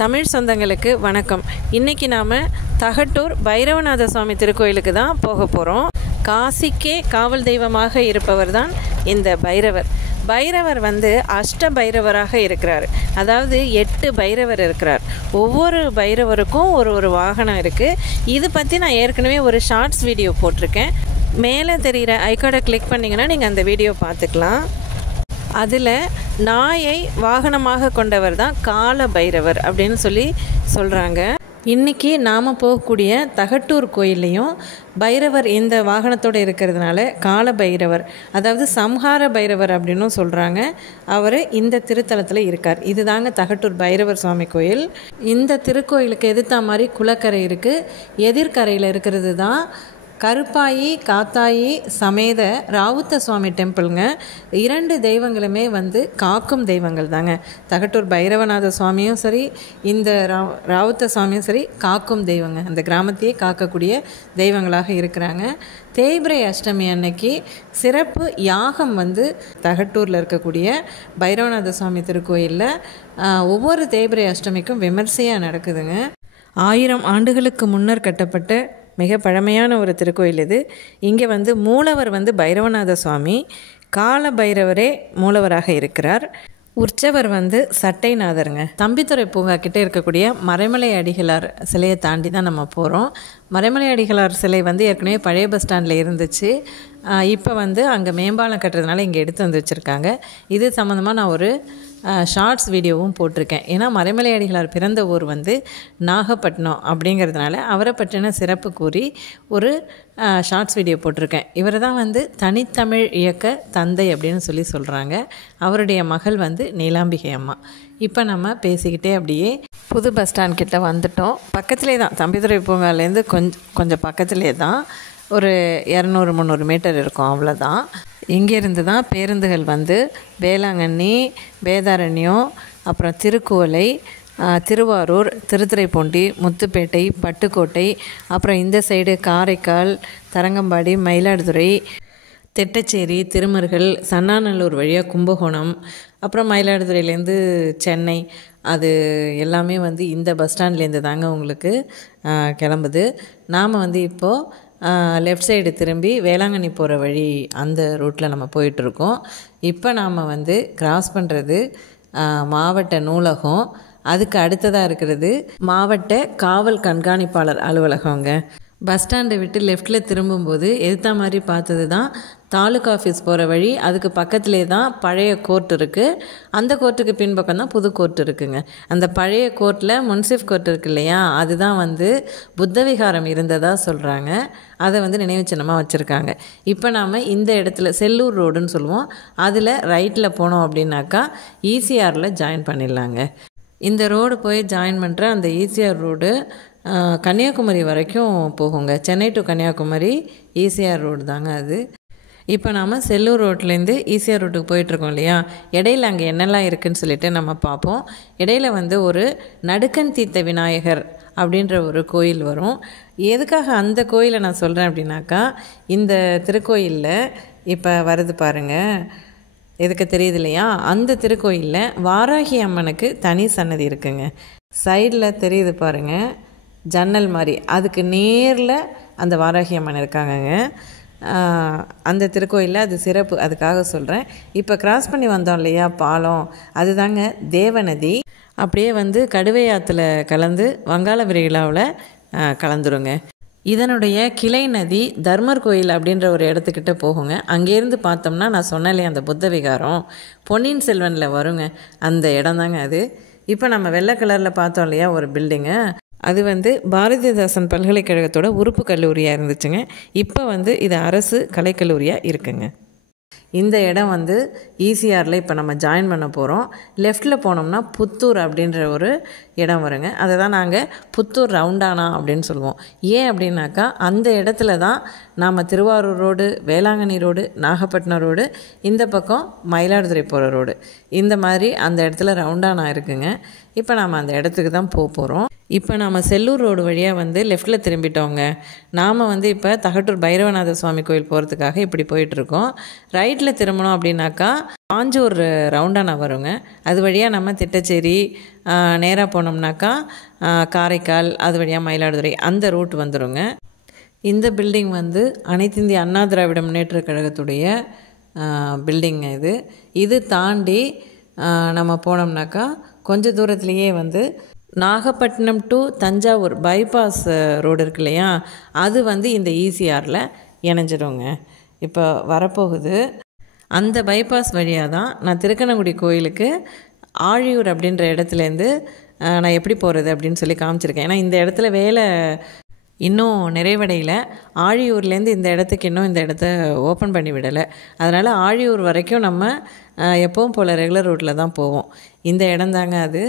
தமிழ் சொந்தங்களுக்கு வணக்கம். இன்றைக்கி நாம் தகட்டூர் பைரவநாத சுவாமி திருக்கோயிலுக்கு தான் போக போகிறோம். காசிக்கே காவல் தெய்வமாக இருப்பவர் தான் இந்த பைரவர். பைரவர் அஷ்ட பைரவராக இருக்கிறார். அதாவது 8 பைரவர் இருக்கிறார். ஒவ்வொரு பைரவருக்கும் ஒரு வாகனம் இருக்குது. இது பற்றி நான் ஏற்கனவே ஒரு ஷார்ட்ஸ் வீடியோ போட்டிருக்கேன். மேலே தெரிகிற ஐகார்டை கிளிக் பண்ணிங்கன்னா நீங்கள் அந்த வீடியோ பார்த்துக்கலாம். அதில் நாயை வாகனமாக கொண்டவர் தான் கால பைரவர் அப்படின்னு சொல்கிறாங்க. இன்றைக்கி நாம் போகக்கூடிய தகட்டூர் கோயில்லையும் பைரவர் இந்த வாகனத்தோடு இருக்கிறதுனால கால பைரவர், அதாவது சம்ஹார பைரவர் அப்படின்னும் சொல்கிறாங்க. அவர் இந்த திருத்தலத்தில் இருக்கார். இது தாங்க தகட்டூர் பைரவர் சுவாமி கோயில். இந்த திருக்கோயிலுக்கு எதிர்த்த மாதிரி குளக்கரை இருக்குது. எதிர்கரையில் இருக்கிறது தான் கருப்பாயி காத்தாயி சமேத ராவுத்த சுவாமி டெம்பிளுங்க. 2 தெய்வங்களுமே காக்கும் தெய்வங்கள் தாங்க. தகட்டூர் பைரவநாத சுவாமியும் சரி, இந்த ராவுத்த சுவாமியும் சரி காக்கும் தெய்வங்க. அந்த கிராமத்தையே காக்கக்கூடிய தெய்வங்களாக இருக்கிறாங்க. தேய்பிரை அஷ்டமி அன்னைக்கு சிறப்பு யாகம் தகட்டூரில் இருக்கக்கூடிய பைரவநாத சுவாமி திருக்கோயிலில் ஒவ்வொரு தேய்பிரை அஷ்டமிக்கும் விமர்சையாக நடக்குதுங்க. 1000 ஆண்டுகளுக்கு முன்னர் கட்டப்பட்ட மிக பழமையான ஒரு திருக்கோயில் இது. இங்கே மூலவர் பைரவநாத சுவாமி, கால பைரவரே மூலவராக இருக்கிறார். உற்சவர் சட்டைநாதருங்க. தம்பித்துறை பூங்கா கிட்டே இருக்கக்கூடிய மறைமலை அடிகளார் சிலையை தாண்டி தான் நம்ம போகிறோம். மறைமலை அடிகளார் சிலை ஏற்கனவே பழைய பஸ் ஸ்டாண்டில் இருந்துச்சு. இப்போ அங்கே மேம்பாலம் கட்டுறதுனால இங்கே எடுத்து வச்சுருக்காங்க. இது சம்மந்தமாக நான் ஒரு ஷார்ட்ஸ் வீடியோவும் போட்டிருக்கேன். ஏன்னா மறைமலை அடிகளார் பிறந்த ஊர் நாகப்பட்டினம் அப்படிங்கிறதுனால அவரை பற்றின சிறப்பு கூறி ஒரு ஷார்ட்ஸ் வீடியோ போட்டிருக்கேன். இவர் தான் தனித்தமிழ் இயக்க தந்தை அப்படின்னு சொல்கிறாங்க. அவருடைய மகள் நீலாம்பிகை அம்மா. இப்போ நம்ம பேசிக்கிட்டே அப்படியே புது பஸ் ஸ்டாண்ட் கிட்ட வந்துட்டோம். பக்கத்துலேயே தான், தம்பித்துறை பூங்காலேருந்து கொஞ்சம் பக்கத்துலேயே தான், ஒரு 200-300 மீட்டர் இருக்கும், அவ்வளோதான். இங்கேருந்து தான் பேருந்துகள் வேளாங்கண்ணி, வேதாரண்யம், அப்புறம் திருக்குவளை, திருவாரூர், திருத்துறைப்பூண்டி, முத்துப்பேட்டை, பட்டுக்கோட்டை, அப்புறம் இந்த சைடு காரைக்கால், தரங்கம்பாடி, மயிலாடுதுறை, திட்டச்சேரி, திருமருகல், சன்னாநல்லூர் வழியாக கும்பகோணம், அப்புறம் மயிலாடுதுறையிலேருந்து சென்னை, அது எல்லாமே இந்த பஸ் ஸ்டாண்ட்லேருந்து தாங்க உங்களுக்கு கிளம்புது. நாம் இப்போது லெஃப்ட் சைடு திரும்பி வேளாங்கண்ணி போகிற வழி அந்த ரூட்டில் நம்ம போயிட்டுருக்கோம். இப்போ நாம் கிராஸ் பண்ணுறது மாவட்ட நூலகம். அதுக்கு அடுத்ததாக இருக்கிறது மாவட்ட காவல் கண்காணிப்பாளர் அலுவலகங்க. பஸ் ஸ்டாண்டை விட்டு லெஃப்டில் திரும்பும்போது எதிர்த்த மாதிரி பார்த்தது தான் தாலுக்கா ஆஃபீஸ் போகிற வழி. அதுக்கு பக்கத்துலேயே தான் பழைய கோர்ட் இருக்குது. அந்த கோர்ட்டுக்கு பின்பக்கம் தான் புது கோர்ட் இருக்குங்க. அந்த பழைய கோர்ட்டில் முன்சிஃப் கோர்ட் இருக்குது இல்லையா, அதுதான் புத்த விகாரம் இருந்ததாக சொல்கிறாங்க. அதை நினைவு சின்னமாக வச்சுருக்காங்க. இப்போ நாம் இந்த இடத்துல செல்லூர் ரோடுன்னு சொல்லுவோம், அதில் ரைட்டில் போனோம் அப்படின்னாக்கா ஈசிஆரில் ஜாயின் பண்ணிடலாங்க. இந்த ரோடு போய் ஜாயின் பண்ணுற அந்த ஈசிஆர் ரோடு கன்னியாகுமரி வரைக்கும் போகுங்க. Chennai to Kanyakumari ECR road தாங்க அது. இப்போ நாம் செல்லூர் ரோட்லேருந்து ஈசிஆர் ரோட்டுக்கு போயிட்டுருக்கோம் இல்லையா, இடையில அங்கே என்னெல்லாம் இருக்குதுன்னு சொல்லிட்டு நம்ம பார்ப்போம். இடையில ஒரு நடுக்கன் தீர்த்த விநாயகர் அப்படின்ற ஒரு கோயில் வரும். எதுக்காக அந்த கோயிலை நான் சொல்கிறேன் அப்படின்னாக்கா, இந்த திருக்கோயிலில் இப்போ வருது பாருங்கள், எதுக்கு தெரியுது இல்லையா, அந்த திருக்கோயிலில் வாராகி அம்மனுக்கு தனி சன்னதி இருக்குங்க. சைடில் தெரியுது பாருங்கள் ஜன்னல் மாதிரி, அதுக்கு நேரில் அந்த வாராகி அம்மன் இருக்காங்கங்க. அந்த திருக்கோயிலில் அது சிறப்பு, அதுக்காக சொல்கிறேன். இப்போ கிராஸ் பண்ணி வந்தோம் இல்லையா பாலம், அதுதாங்க தேவநதி. அப்படியே கடுவையாத்தில் கலந்து வங்காள விரிகுடாவில் கலந்துருங்க. இதனுடைய கிளை நதி தர்மர் கோயில் அப்படின்ற ஒரு இடத்துக்கிட்ட போகுங்க. அங்கேருந்து பார்த்தோம்னா நான் சொன்னேன் அந்த புத்த விகாரம் பொன்னியின் செல்வனில் வருங்க, அந்த இடம் தாங்க அது. இப்போ நம்ம வெள்ளை கலரில் பார்த்தோம் இல்லையா ஒரு பில்டிங்கு, அது பாரதிதாசன் பல்கலைக்கழகத்தோட உறுப்பு கல்லூரியாக இருந்துச்சுங்க. இப்போ இது அரசு கலைக்கல்லூரியாக இருக்குங்க. இந்த இடம் ஈசிஆரில் இப்போ நம்ம ஜாயின் பண்ண போகிறோம். லெஃப்டில் போனோம்னா புத்தூர் அப்படின்ற ஒரு இடம் வருங்க. அதை தான் நாங்கள் புத்தூர் ரவுண்டானா அப்படின்னு சொல்லுவோம். ஏன் அப்படின்னாக்கா அந்த இடத்துல தான் நாம் Thiruvarur road, Velankanni road, Nagapattinam road, இந்த பக்கம் மயிலாடுதுறை போகிற ரோடு, இந்த மாதிரி அந்த இடத்துல ரவுண்டானா இருக்குங்க. இப்போ நாம் அந்த இடத்துக்கு தான் போகிறோம். இப்போ நாம் செல்லூர் ரோடு வழியாக வந்து லெஃப்ட்டில் திரும்பிட்டோங்க. நாம் வந்து இப்போ தகட்டூர் பைரவநாத சுவாமி கோயில் போகிறதுக்காக இப்படி போயிட்டுருக்கோம். ரைட்டில் திரும்பணும் அப்படின்னாக்கா பாஞ்சூர் ரவுண்டானா வருங்க. அது வழியாக நம்ம திட்டச்சேரி நேராக போனோம்னாக்கா காரைக்கால், அது வழியாக மயிலாடுதுறை அந்த ரூட் வந்துடுங்க. இந்த பில்டிங் வந்து அனைத்து இந்திய அண்ணா திராவிட முன்னேற்ற கழகத்துடைய பில்டிங் இது தாண்டி நம்ம போனோம்னாக்கா கொஞ்சம் தூரத்துலேயே வந்து Nagapattinam to Thanjavur bypass road இருக்கு இல்லையா, அது வந்து இந்த ஈசிஆரில் இணைஞ்சிடுங்க. இப்போ வரப்போகுது. அந்த பைபாஸ் வழியாக தான் நான் திருக்கணங்குடி கோயிலுக்கு ஆழியூர் அப்படின்ற இடத்துலேருந்து நான் எப்படி போகிறது அப்படின்னு சொல்லி காமிச்சிருக்கேன். ஏன்னா இந்த இடத்துல வேலை இன்னும் நிறைவடையில். ஆழியூர்லேருந்து இந்த இடத்துக்கு இன்னும் இந்த இடத்த ஓப்பன் பண்ணி விடலை. அதனால் ஆழியூர் வரைக்கும் நம்ம எப்பவும் போல் ரெகுலர் ரூட்டில் தான் போவோம். இந்த இடந்தாங்க அது.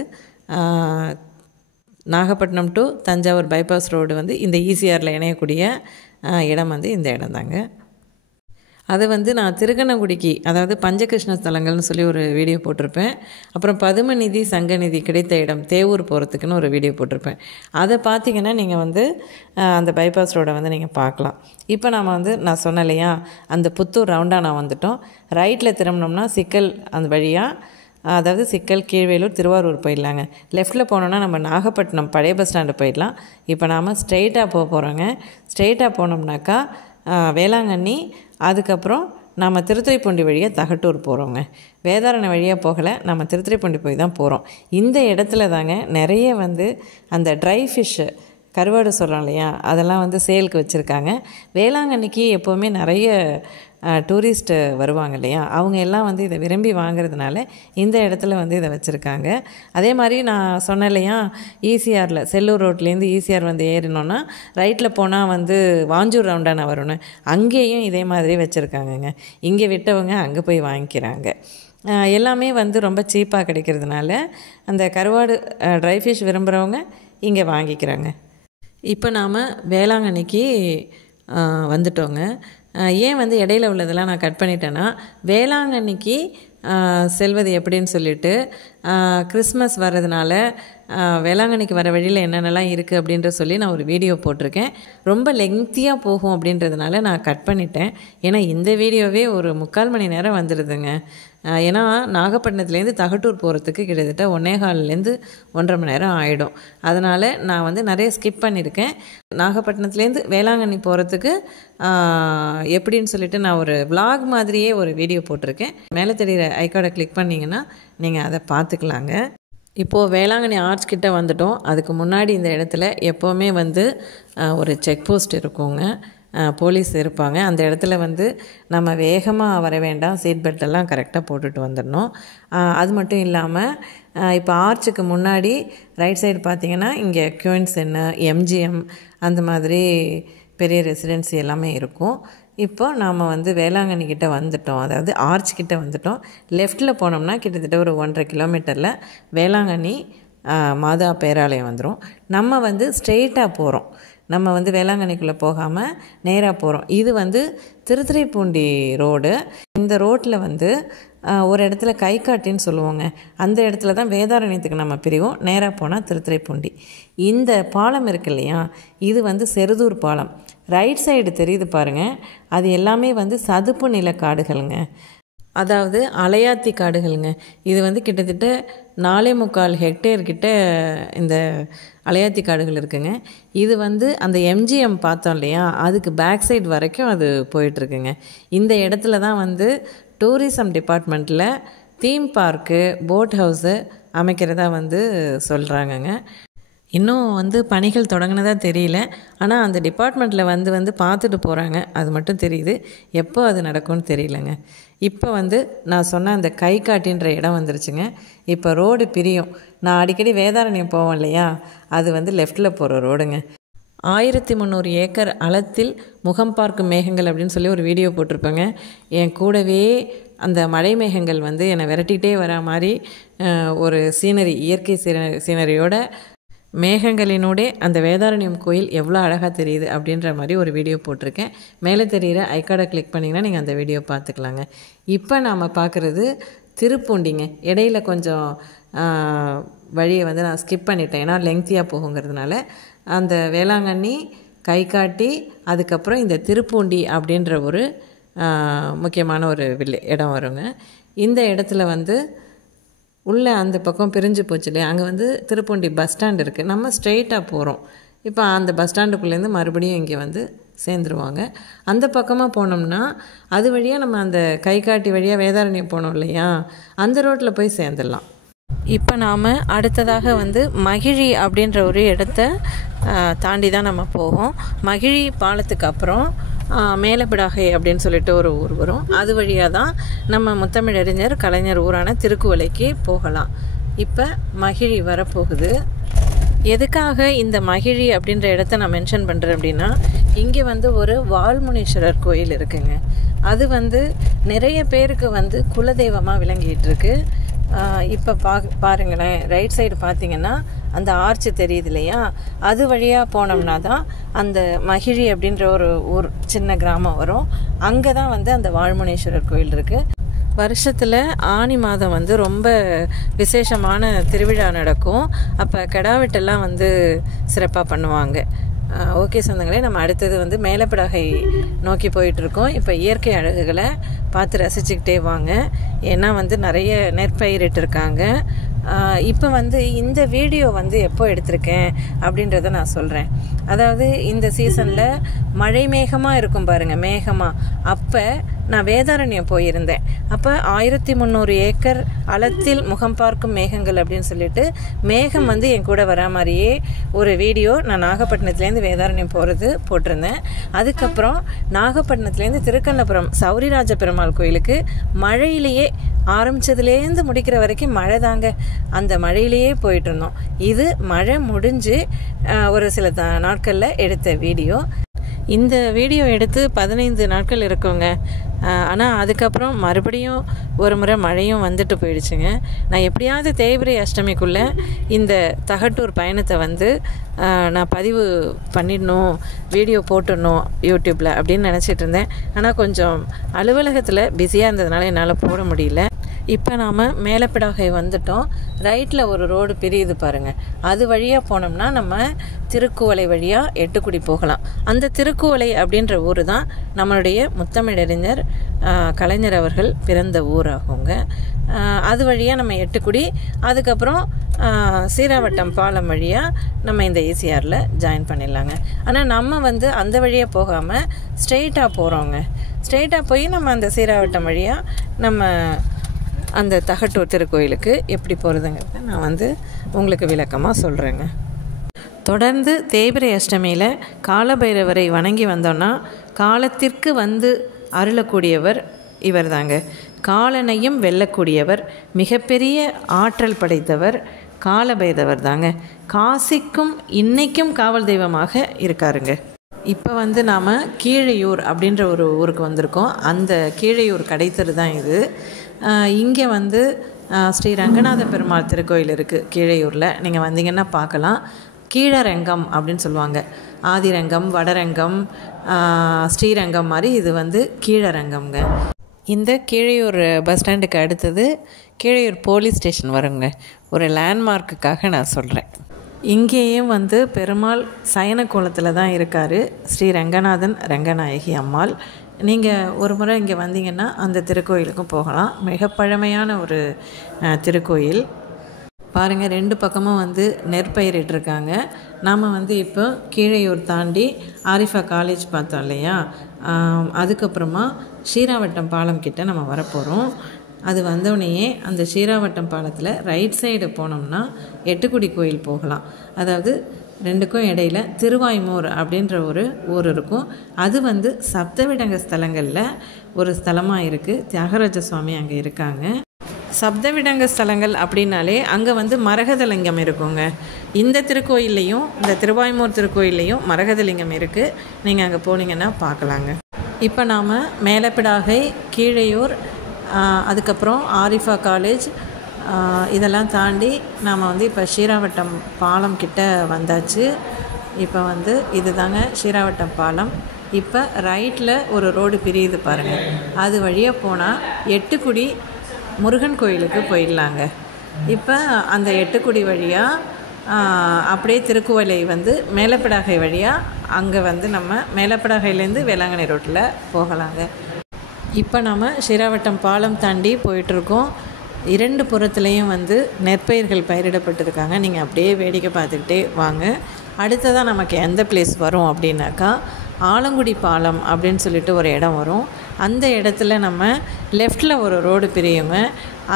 Nagapattinam to Thanjavur bypass road வந்து இந்த ஈசிஆரில் இணையக்கூடிய இடம் வந்து இந்த இடந்தாங்க. அதை வந்து நான் திருக்கணங்குடிக்கு, அதாவது பஞ்சகிருஷ்ண ஸ்தலங்கள்னு சொல்லி ஒரு வீடியோ போட்டிருப்பேன். அப்புறம் பதுமநிதி சங்கநிதி கிடைத்த இடம் தேவூர் போகிறதுக்குன்னு ஒரு வீடியோ போட்டிருப்பேன். அதை பார்த்திங்கன்னா நீங்கள் வந்து அந்த பைபாஸ் ரோடை வந்து நீங்கள் பார்க்கலாம். இப்போ நம்ம வந்து நான் சொன்னேன் இல்லையா, அந்த புத்தூர் ரவுண்டானா வந்துட்டோம். ரைட்டில் திரும்பினோம்னா சிக்கல் அந்த வழியாக, அதாவது சிக்கல், கீழ்வேலூர், திருவாரூர் போயிடலாங்க. லெஃப்ட்டில் போனோன்னா நம்ம நாகப்பட்டினம் பழைய பஸ் ஸ்டாண்டு போயிடலாம். இப்போ நாம் ஸ்ட்ரெயிட்டாக போகிறோங்க. ஸ்ட்ரெயிட்டாக போனோம்னாக்கா வேளாங்கண்ணி, அதுக்கப்புறம் நம்ம திருத்துறைப்பூண்டி வழியாக தகட்டூர் போகிறோங்க. வேதாரண்யம் வழியாக போகலை, நம்ம திருத்துறைப்பூண்டி போய் தான் போகிறோம். இந்த இடத்துல தாங்க நிறைய வந்து அந்த ட்ரை ஃபிஷ்ஷு கருவாடு சொல்கிறோம் இல்லையா, அதெல்லாம் வந்து சேலுக்கு வச்சுருக்காங்க. வேளாங்கண்ணிக்கு எப்போவுமே நிறைய டூரிஸ்ட்டு வருவாங்க இல்லையா, அவங்க எல்லாம் வந்து இதை விரும்பி வாங்கிறதுனால இந்த இடத்துல வந்து இதை வச்சுருக்காங்க. அதே மாதிரி நான் சொன்னேன் இல்லையா, ஈசிஆரில் செல்லூர் ரோட்லேருந்து ஈசிஆர் வந்து ஏறினோன்னா ரைட்டில் போனால் வந்து வாஞ்சூர் ரவுண்டானா வரணும். அங்கேயும் இதே மாதிரி வச்சுருக்காங்கங்க. இங்கே விட்டவங்க அங்கே போய் வாங்கிக்கிறாங்க. எல்லாமே வந்து ரொம்ப சீப்பாக கிடைக்கிறதுனால அந்த கருவாடு ட்ரை ஃபிஷ் விரும்புகிறவங்க இங்கே வாங்கிக்கிறாங்க. இப்போ நாம் வேளாங்கண்ணிக்கு வந்துட்டோங்க. ஏன் வந்து இடையில உள்ளதெல்லாம் நான் கட் பண்ணிட்டேன்னா, வேளாங்கண்ணிக்கு செல்வது எப்படின்னு சொல்லிட்டு கிறிஸ்மஸ் வர்றதுனால வேளாங்கண்ணிக்கு வர வழியில் என்னென்னலாம் இருக்குது அப்படின்ற சொல்லி நான் ஒரு வீடியோ போட்டிருக்கேன். ரொம்ப லெங்க்த்தியாக போகும் அப்படின்றதுனால நான் கட் பண்ணிட்டேன். ஏன்னா இந்த வீடியோவே ஒரு 3/4 மணி நேரம் வந்துடுதுங்க. ஏன்னா நாகப்பட்டினத்துலேருந்து தகட்டூர் போகிறதுக்கு கிட்டத்தட்ட 1.25 1.5 மணி நேரம் ஆகிடும். அதனால் நான் வந்து நிறைய ஸ்கிப் பண்ணியிருக்கேன். நாகப்பட்டினத்துலேருந்து வேளாங்கண்ணி போகிறதுக்கு எப்படின்னு சொல்லிட்டு நான் ஒரு vlog மாதிரியே ஒரு வீடியோ போட்டிருக்கேன். மேலே தெரிகிற ஐகார்டை கிளிக் பண்ணிங்கன்னா நீங்கள் அதை பார்த்துக்கலாங்க. இப்போது வேளாங்கண்ணி ஆர்ச் கிட்ட வந்துட்டோம். அதுக்கு முன்னாடி இந்த இடத்துல எப்போவுமே வந்து ஒரு செக் போஸ்ட் இருக்குங்க, போலீஸ் இருப்பாங்க. அந்த இடத்துல வந்து நம்ம வேகமாக வர வேண்டாம், சீட் பெல்ட்டெல்லாம் கரெக்டாக போட்டுட்டு வந்துடணும். அது மட்டும் இல்லாமல் இப்போ ஆர்ச்சுக்கு முன்னாடி ரைட் சைடு பார்த்திங்கன்னா இங்கே குயின்ஸ் என்ன, எம்ஜிஎம் அந்த மாதிரி பெரிய ரெசிடென்சி எல்லாமே இருக்கும். இப்போ நாம் வந்து வேளாங்கண்ணி கிட்டே வந்துட்டோம், அதாவது ஆர்ச் கிட்டே வந்துட்டோம். லெஃப்ட்டில் போனோம்னா கிட்டத்தட்ட ஒரு 1.5 கிலோமீட்டரில் வேளாங்கண்ணி மாதா பேராலயம் வந்துடும். நம்ம வந்து ஸ்ட்ரெயிட்டாக போகிறோம். நம்ம வந்து வேளாங்கண்ணிக்குள்ளே போகாமல் நேராக போகிறோம். இது வந்து திருத்துறைப்பூண்டி ரோடு. இந்த ரோட்டில் வந்து ஒரு இடத்துல கைகாட்டின்னு சொல்லுவோங்க, அந்த இடத்துல தான் வேதாரண்யத்துக்கு நம்ம பிரிவோம். நேராக போனால் திருத்துறைப்பூண்டி. இந்த பாலம் இருக்கு இல்லையா, இது வந்து செருதூர் பாலம். ரைட் சைடு தெரியுது பாருங்கள், அது எல்லாமே வந்து சதுப்பு நில காடுகளுங்க, அதாவது அலையாத்தி காடுகளுங்க. இது வந்து கிட்டத்தட்ட 4.25 ஹெக்டேர் கிட்ட இந்த அலையாத்தி காடுகள் இருக்குங்க. இது வந்து அந்த எம்ஜிஎம் பார்த்தோம் இல்லையா, அதுக்கு பேக் சைடு வரைக்கும் அது போயிட்டுருக்குங்க. இந்த இடத்துல தான் வந்து டூரிசம் டிபார்ட்மெண்ட்டில் தீம் பார்க்கு, போட் ஹவுஸு அமைக்கிறதா வந்து சொல்கிறாங்கங்க. இன்னும் வந்து பணிகள் தொடங்கினதா தெரியல. ஆனால் அந்த டிபார்ட்மெண்ட்டில் வந்து பார்த்துட்டு போகிறாங்க, அது மட்டும் தெரியுது. எப்போ அது நடக்கும்னு தெரியலங்க. இப்போ வந்து நான் சொன்ன அந்த கைகாட்டின்ற இடம் வந்துருச்சுங்க. இப்போ ரோடு பிரியும். நான் அடிக்கடி வேதாரண்யம் போவேன் இல்லையா, அது வந்து லெஃப்ட்டில் போகிற ரோடுங்க. 1300 ஏக்கர் அளத்தில் முகம் பார்க்கும் மேகங்கள் அப்படின்னு சொல்லி ஒரு வீடியோ போட்டிருப்பேங்க. என் கூடவே அந்த மழை மேகங்கள் வந்து என்னை விரட்டிகிட்டே வர மாதிரி ஒரு சீனரி, இயற்கை சீனரியோட மேகங்களினோட அந்த வேதாரண்யம் கோயில் எவ்வளோ அழகாக தெரியுது அப்படின்ற மாதிரி ஒரு வீடியோ போட்டிருக்கேன். மேலே தெரிகிற ஐகார்டை கிளிக் பண்ணிங்கன்னா நீங்கள் அந்த வீடியோ பார்த்துக்கலாங்க. இப்போ நாம் பார்க்குறது திருப்பூண்டிங்க. இடையில கொஞ்சம் வழியை வந்து நான் ஸ்கிப் பண்ணிட்டேன், ஏன்னா லெங்க்த்தியாக போகுங்கிறதுனால. அந்த வேளாங்கண்ணி, கைகாட்டி, அதுக்கப்புறம் இந்த திருப்பூண்டி அப்படின்ற ஒரு முக்கியமான ஒரு இடம் வருங்க. இந்த இடத்துல வந்து உள்ளே அந்த பக்கம் பிரிஞ்சு போச்சு இல்லையா, அங்கே வந்து திருப்பூண்டி பஸ் ஸ்டாண்ட் இருக்குது. நம்ம ஸ்ட்ரெயிட்டாக போகிறோம். இப்போ அந்த பஸ் ஸ்டாண்டுக்குள்ளேருந்து மறுபடியும் இங்கே வந்து சேர்ந்துருவாங்க. அந்த பக்கமாக போனோம்னா அது வழியாக நம்ம அந்த கைகாட்டி வழியாக வேதாரண்யம் போனோம் இல்லையா, அந்த ரோட்டில் போய் சேர்ந்துடலாம். இப்போ நாம் அடுத்ததாக வந்து மகிழி அப்படின்ற ஒரு இடத்த தாண்டி தான் நம்ம போவோம். மகிழி பாலத்துக்கு அப்புறம் மேலப்பிடாகை அப்படின்னு சொல்லிட்டு ஒரு ஊர் வரும். அது வழியாக தான் நம்ம முத்தமிழறிஞர் கலைஞர் ஊரான திருக்குவளைக்கு போகலாம். இப்போ மகிழி வரப்போகுது. எதுக்காக இந்த மகிழி அப்படின்ற இடத்த நான் மென்ஷன் பண்ணுறேன் அப்படின்னா, இங்கே வந்து ஒரு வால்முனீஸ்வரர் கோயில் இருக்குங்க. அது வந்து நிறைய பேருக்கு வந்து குலதெய்வமாக விளங்கிட்டு இருக்கு. இப்போ பாருங்களேன், ரைட் சைடு பார்த்தீங்கன்னா அந்த ஆர்ச்சு தெரியுது இல்லையா, அது வழியாக போனோம்னா தான் அந்த மகிழி அப்படின்ற ஒரு ஊர், சின்ன கிராமம் வரும். அங்கே தான் வந்து அந்த வால்முனீஸ்வரர் கோயில் இருக்குது. வருஷத்தில் ஆனி மாதம் வந்து ரொம்ப விசேஷமான திருவிழா நடக்கும். அப்போ கிடாவெட்டெல்லாம் வந்து சிறப்பாக பண்ணுவாங்க. ஓகே சொந்தங்களே, நம்ம அடுத்தது வந்து மேலப்பிடாகை நோக்கி போயிட்டுருக்கோம். இப்போ இயற்கை அழகுகளை பார்த்து ரசிச்சுக்கிட்டே வாங்க. ஏன்னா வந்து நிறைய நெற்பயிரிட்டு இருக்காங்க. இப்போ வந்து இந்த வீடியோ வந்து எப்போ எடுத்திருக்கேன் அப்படின்றத நான் சொல்கிறேன். அதாவது இந்த சீசனில் மழை மேகமாக இருக்கும் பாருங்கள், மேகமாக. அப்போ நான் வேதாரண்யம் போயிருந்தேன். அப்போ 1300 ஏக்கர் அளத்தில் முகம் பார்க்கும் மேகங்கள் அப்படின்னு சொல்லிட்டு மேகம் வந்து என் கூட வரா மாதிரியே ஒரு வீடியோ நான் நாகப்பட்டினத்துலேருந்து வேதாரண்யம் போகிறது போட்டிருந்தேன். அதுக்கப்புறம் நாகப்பட்டினத்துலேருந்து திருக்கண்ணபுரம் சௌரிராஜ பெருமாள் கோயிலுக்கு மழையிலேயே ஆரம்பித்ததுலேருந்து முடிக்கிற வரைக்கும் மழை தாங்க. அந்த மழையிலேயே போயிட்டு இருந்தோம். இது மழை முடிஞ்சு ஒரு சில நாட்களில் எடுத்த வீடியோ. இந்த வீடியோ எடுத்து 15 நாட்கள் இருக்குங்க. ஆனால் அதுக்கப்புறம் மறுபடியும் ஒரு முறை மழையும் வந்துட்டு போயிடுச்சுங்க. நான் எப்படியாவது தேய்பிரை அஷ்டமிக்குள்ளே இந்த தகட்டூர் பயணத்தை வந்து நான் பதிவு பண்ணிடணும், வீடியோ போட்டுடணும் யூடியூப்பில் அப்படின்னு நினச்சிட்டு இருந்தேன். ஆனால் கொஞ்சம் அலுவலகத்தில் பிஸியாக இருந்ததுனால என்னால் போட முடியல. இப்போ நாம் மேலப்பிடாகை வந்துட்டோம். ரைட்டில் ஒரு ரோடு பிரியுது பாருங்கள். அது வழியாக போனோம்னா நம்ம திருக்குவளை வழியாக எட்டுக்குடி போகலாம். அந்த திருக்குவளை அப்படின்ற ஊர் தான் நம்மளுடைய முத்தமிழறிஞர் கலைஞர் அவர்கள் பிறந்த ஊராகுங்க. அது வழியாக நம்ம எட்டுக்குடி, அதுக்கப்புறம் சீராவட்டம் பாலம் வழியாக நம்ம இந்த ஈசிஆரில் ஜாயின் பண்ணிடலாங்க. ஆனால் நம்ம வந்து அந்த வழியாக போகாமல் ஸ்ட்ரெயிட்டாக போகிறோங்க. ஸ்ட்ரெயிட்டாக போய் நம்ம அந்த சீராவட்டம் வழியாக நம்ம அந்த தகட்டூர் திருக்கோயிலுக்கு எப்படி போகிறதுங்கிறத நான் வந்து உங்களுக்கு விளக்கமாக சொல்கிறேங்க. தொடர்ந்து தேய்பிரை அஷ்டமியில் காலபைரவரை வணங்கி வந்தோன்னா காலத்திற்கு வந்து அருளக்கூடியவர் இவர் தாங்க. காலனையும் வெல்லக்கூடியவர், மிகப்பெரிய ஆற்றல் படைத்தவர் காலபைரவர் தாங்க. காசிக்கும் இன்னைக்கும் காவல் தெய்வமாக இருக்காருங்க. இப்போ வந்து நாம் கீழையூர் அப்படின்ற ஒரு ஊருக்கு வந்திருக்கோம். அந்த கீழையூர் கடைத்தெரு தான் இது. இங்கே வந்து ஸ்ரீ ரங்கநாத பெருமாள் திருக்கோயில் இருக்குது கீழையூரில். நீங்கள் வந்தீங்கன்னா பார்க்கலாம். கீழரங்கம் அப்படின்னு சொல்லுவாங்க. ஆதிரங்கம், வடரங்கம், ஸ்ரீரங்கம் மாதிரி இது வந்து கீழரங்கம்ங்க. இந்த கீழையூர் பஸ் ஸ்டாண்டுக்கு அடுத்தது கீழையூர் போலீஸ் ஸ்டேஷன் வருங்க. ஒரு லேண்ட்மார்க்குக்காக நான் சொல்கிறேன். இங்கேயும் வந்து பெருமாள் சயன கோலத்தில் தான் இருக்கார். ஸ்ரீ ரங்கநாதன் ரங்கநாயகி அம்மாள். நீங்கள் ஒரு முறை இங்கே வந்தீங்கன்னா அந்த திருக்கோயிலுக்கும் போகலாம். மிக பழமையான ஒரு திருக்கோயில் பாருங்கள். 2 பக்கமும் வந்து நெற்பயிரிட்டிருக்காங்க. நாம் வந்து இப்போ கீழையூர் தாண்டி ஆரிஃபா காலேஜ் பார்த்தோம் இல்லையா, அதுக்கப்புறமா ஷீராவட்டம் பாலம் கிட்ட நம்ம வரப்போகிறோம். அது வந்தோடனேயே அந்த ஷீராவட்டம் பாலத்தில் ரைட் சைடு போனோம்னா எட்டுக்குடி கோயில் போகலாம். அதாவது 2க்கும் இடையில் திருவாய்மூர் அப்படின்ற ஒரு ஊர் இருக்கும். அது வந்து சப்தவிடங்க ஸ்தலங்களில் ஒரு ஸ்தலமாக இருக்குது. தியாகராஜ சுவாமி அங்கே இருக்காங்க. சப்தவிடங்க ஸ்தலங்கள் அப்படின்னாலே அங்கே வந்து மரகதலிங்கம் இருக்குங்க. இந்த திருக்கோயில்லையும் இந்த திருவாய்மூர் திருக்கோயில்லையும் மரகதலிங்கம் இருக்குது. நீங்கள் அங்கே போனீங்கன்னா பார்க்கலாங்க. இப்போ நாம் மேலப்பிடாகை, கீழையூர், அதுக்கப்புறம் ஆரிஃபா காலேஜ் இதெல்லாம் தாண்டி நாம் வந்து இப்போ ஷீராவட்டம் பாலம் கிட்ட வந்தாச்சு. இப்போ வந்து இது தாங்க ஷீராவட்டம் பாலம். இப்போ ரைட்டில் ஒரு ரோடு பிரியுது பாருங்கள். அது வழியாக போனால் எட்டுக்குடி முருகன் கோயிலுக்கு போயிடலாங்க. இப்போ அந்த எட்டுக்குடி வழியாக அப்படியே திருக்குவளை வந்து மேலப்படாகை வழியாக அங்கே வந்து நம்ம மேலப்படாகையிலேருந்து வேளாங்கண்ணி ரோட்டில் போகலாங்க. இப்போ நம்ம ஷிராவட்டம் பாலம் தாண்டி போயிட்டுருக்கோம். 2 புறத்துலேயும் வந்து நெற்பயிர்கள் பயிரிடப்பட்டிருக்காங்க. நீங்கள் அப்படியே வேடிக்கை பார்த்துக்கிட்டே வாங்க. அடுத்ததாக நமக்கு எந்த பிளேஸ் வரும் அப்படின்னாக்கா ஆலங்குடி பாலம் அப்படின்னு சொல்லிட்டு ஒரு இடம் வரும். அந்த இடத்துல நம்ம லெஃப்டில் ஒரு ரோடு பிரியுங்க.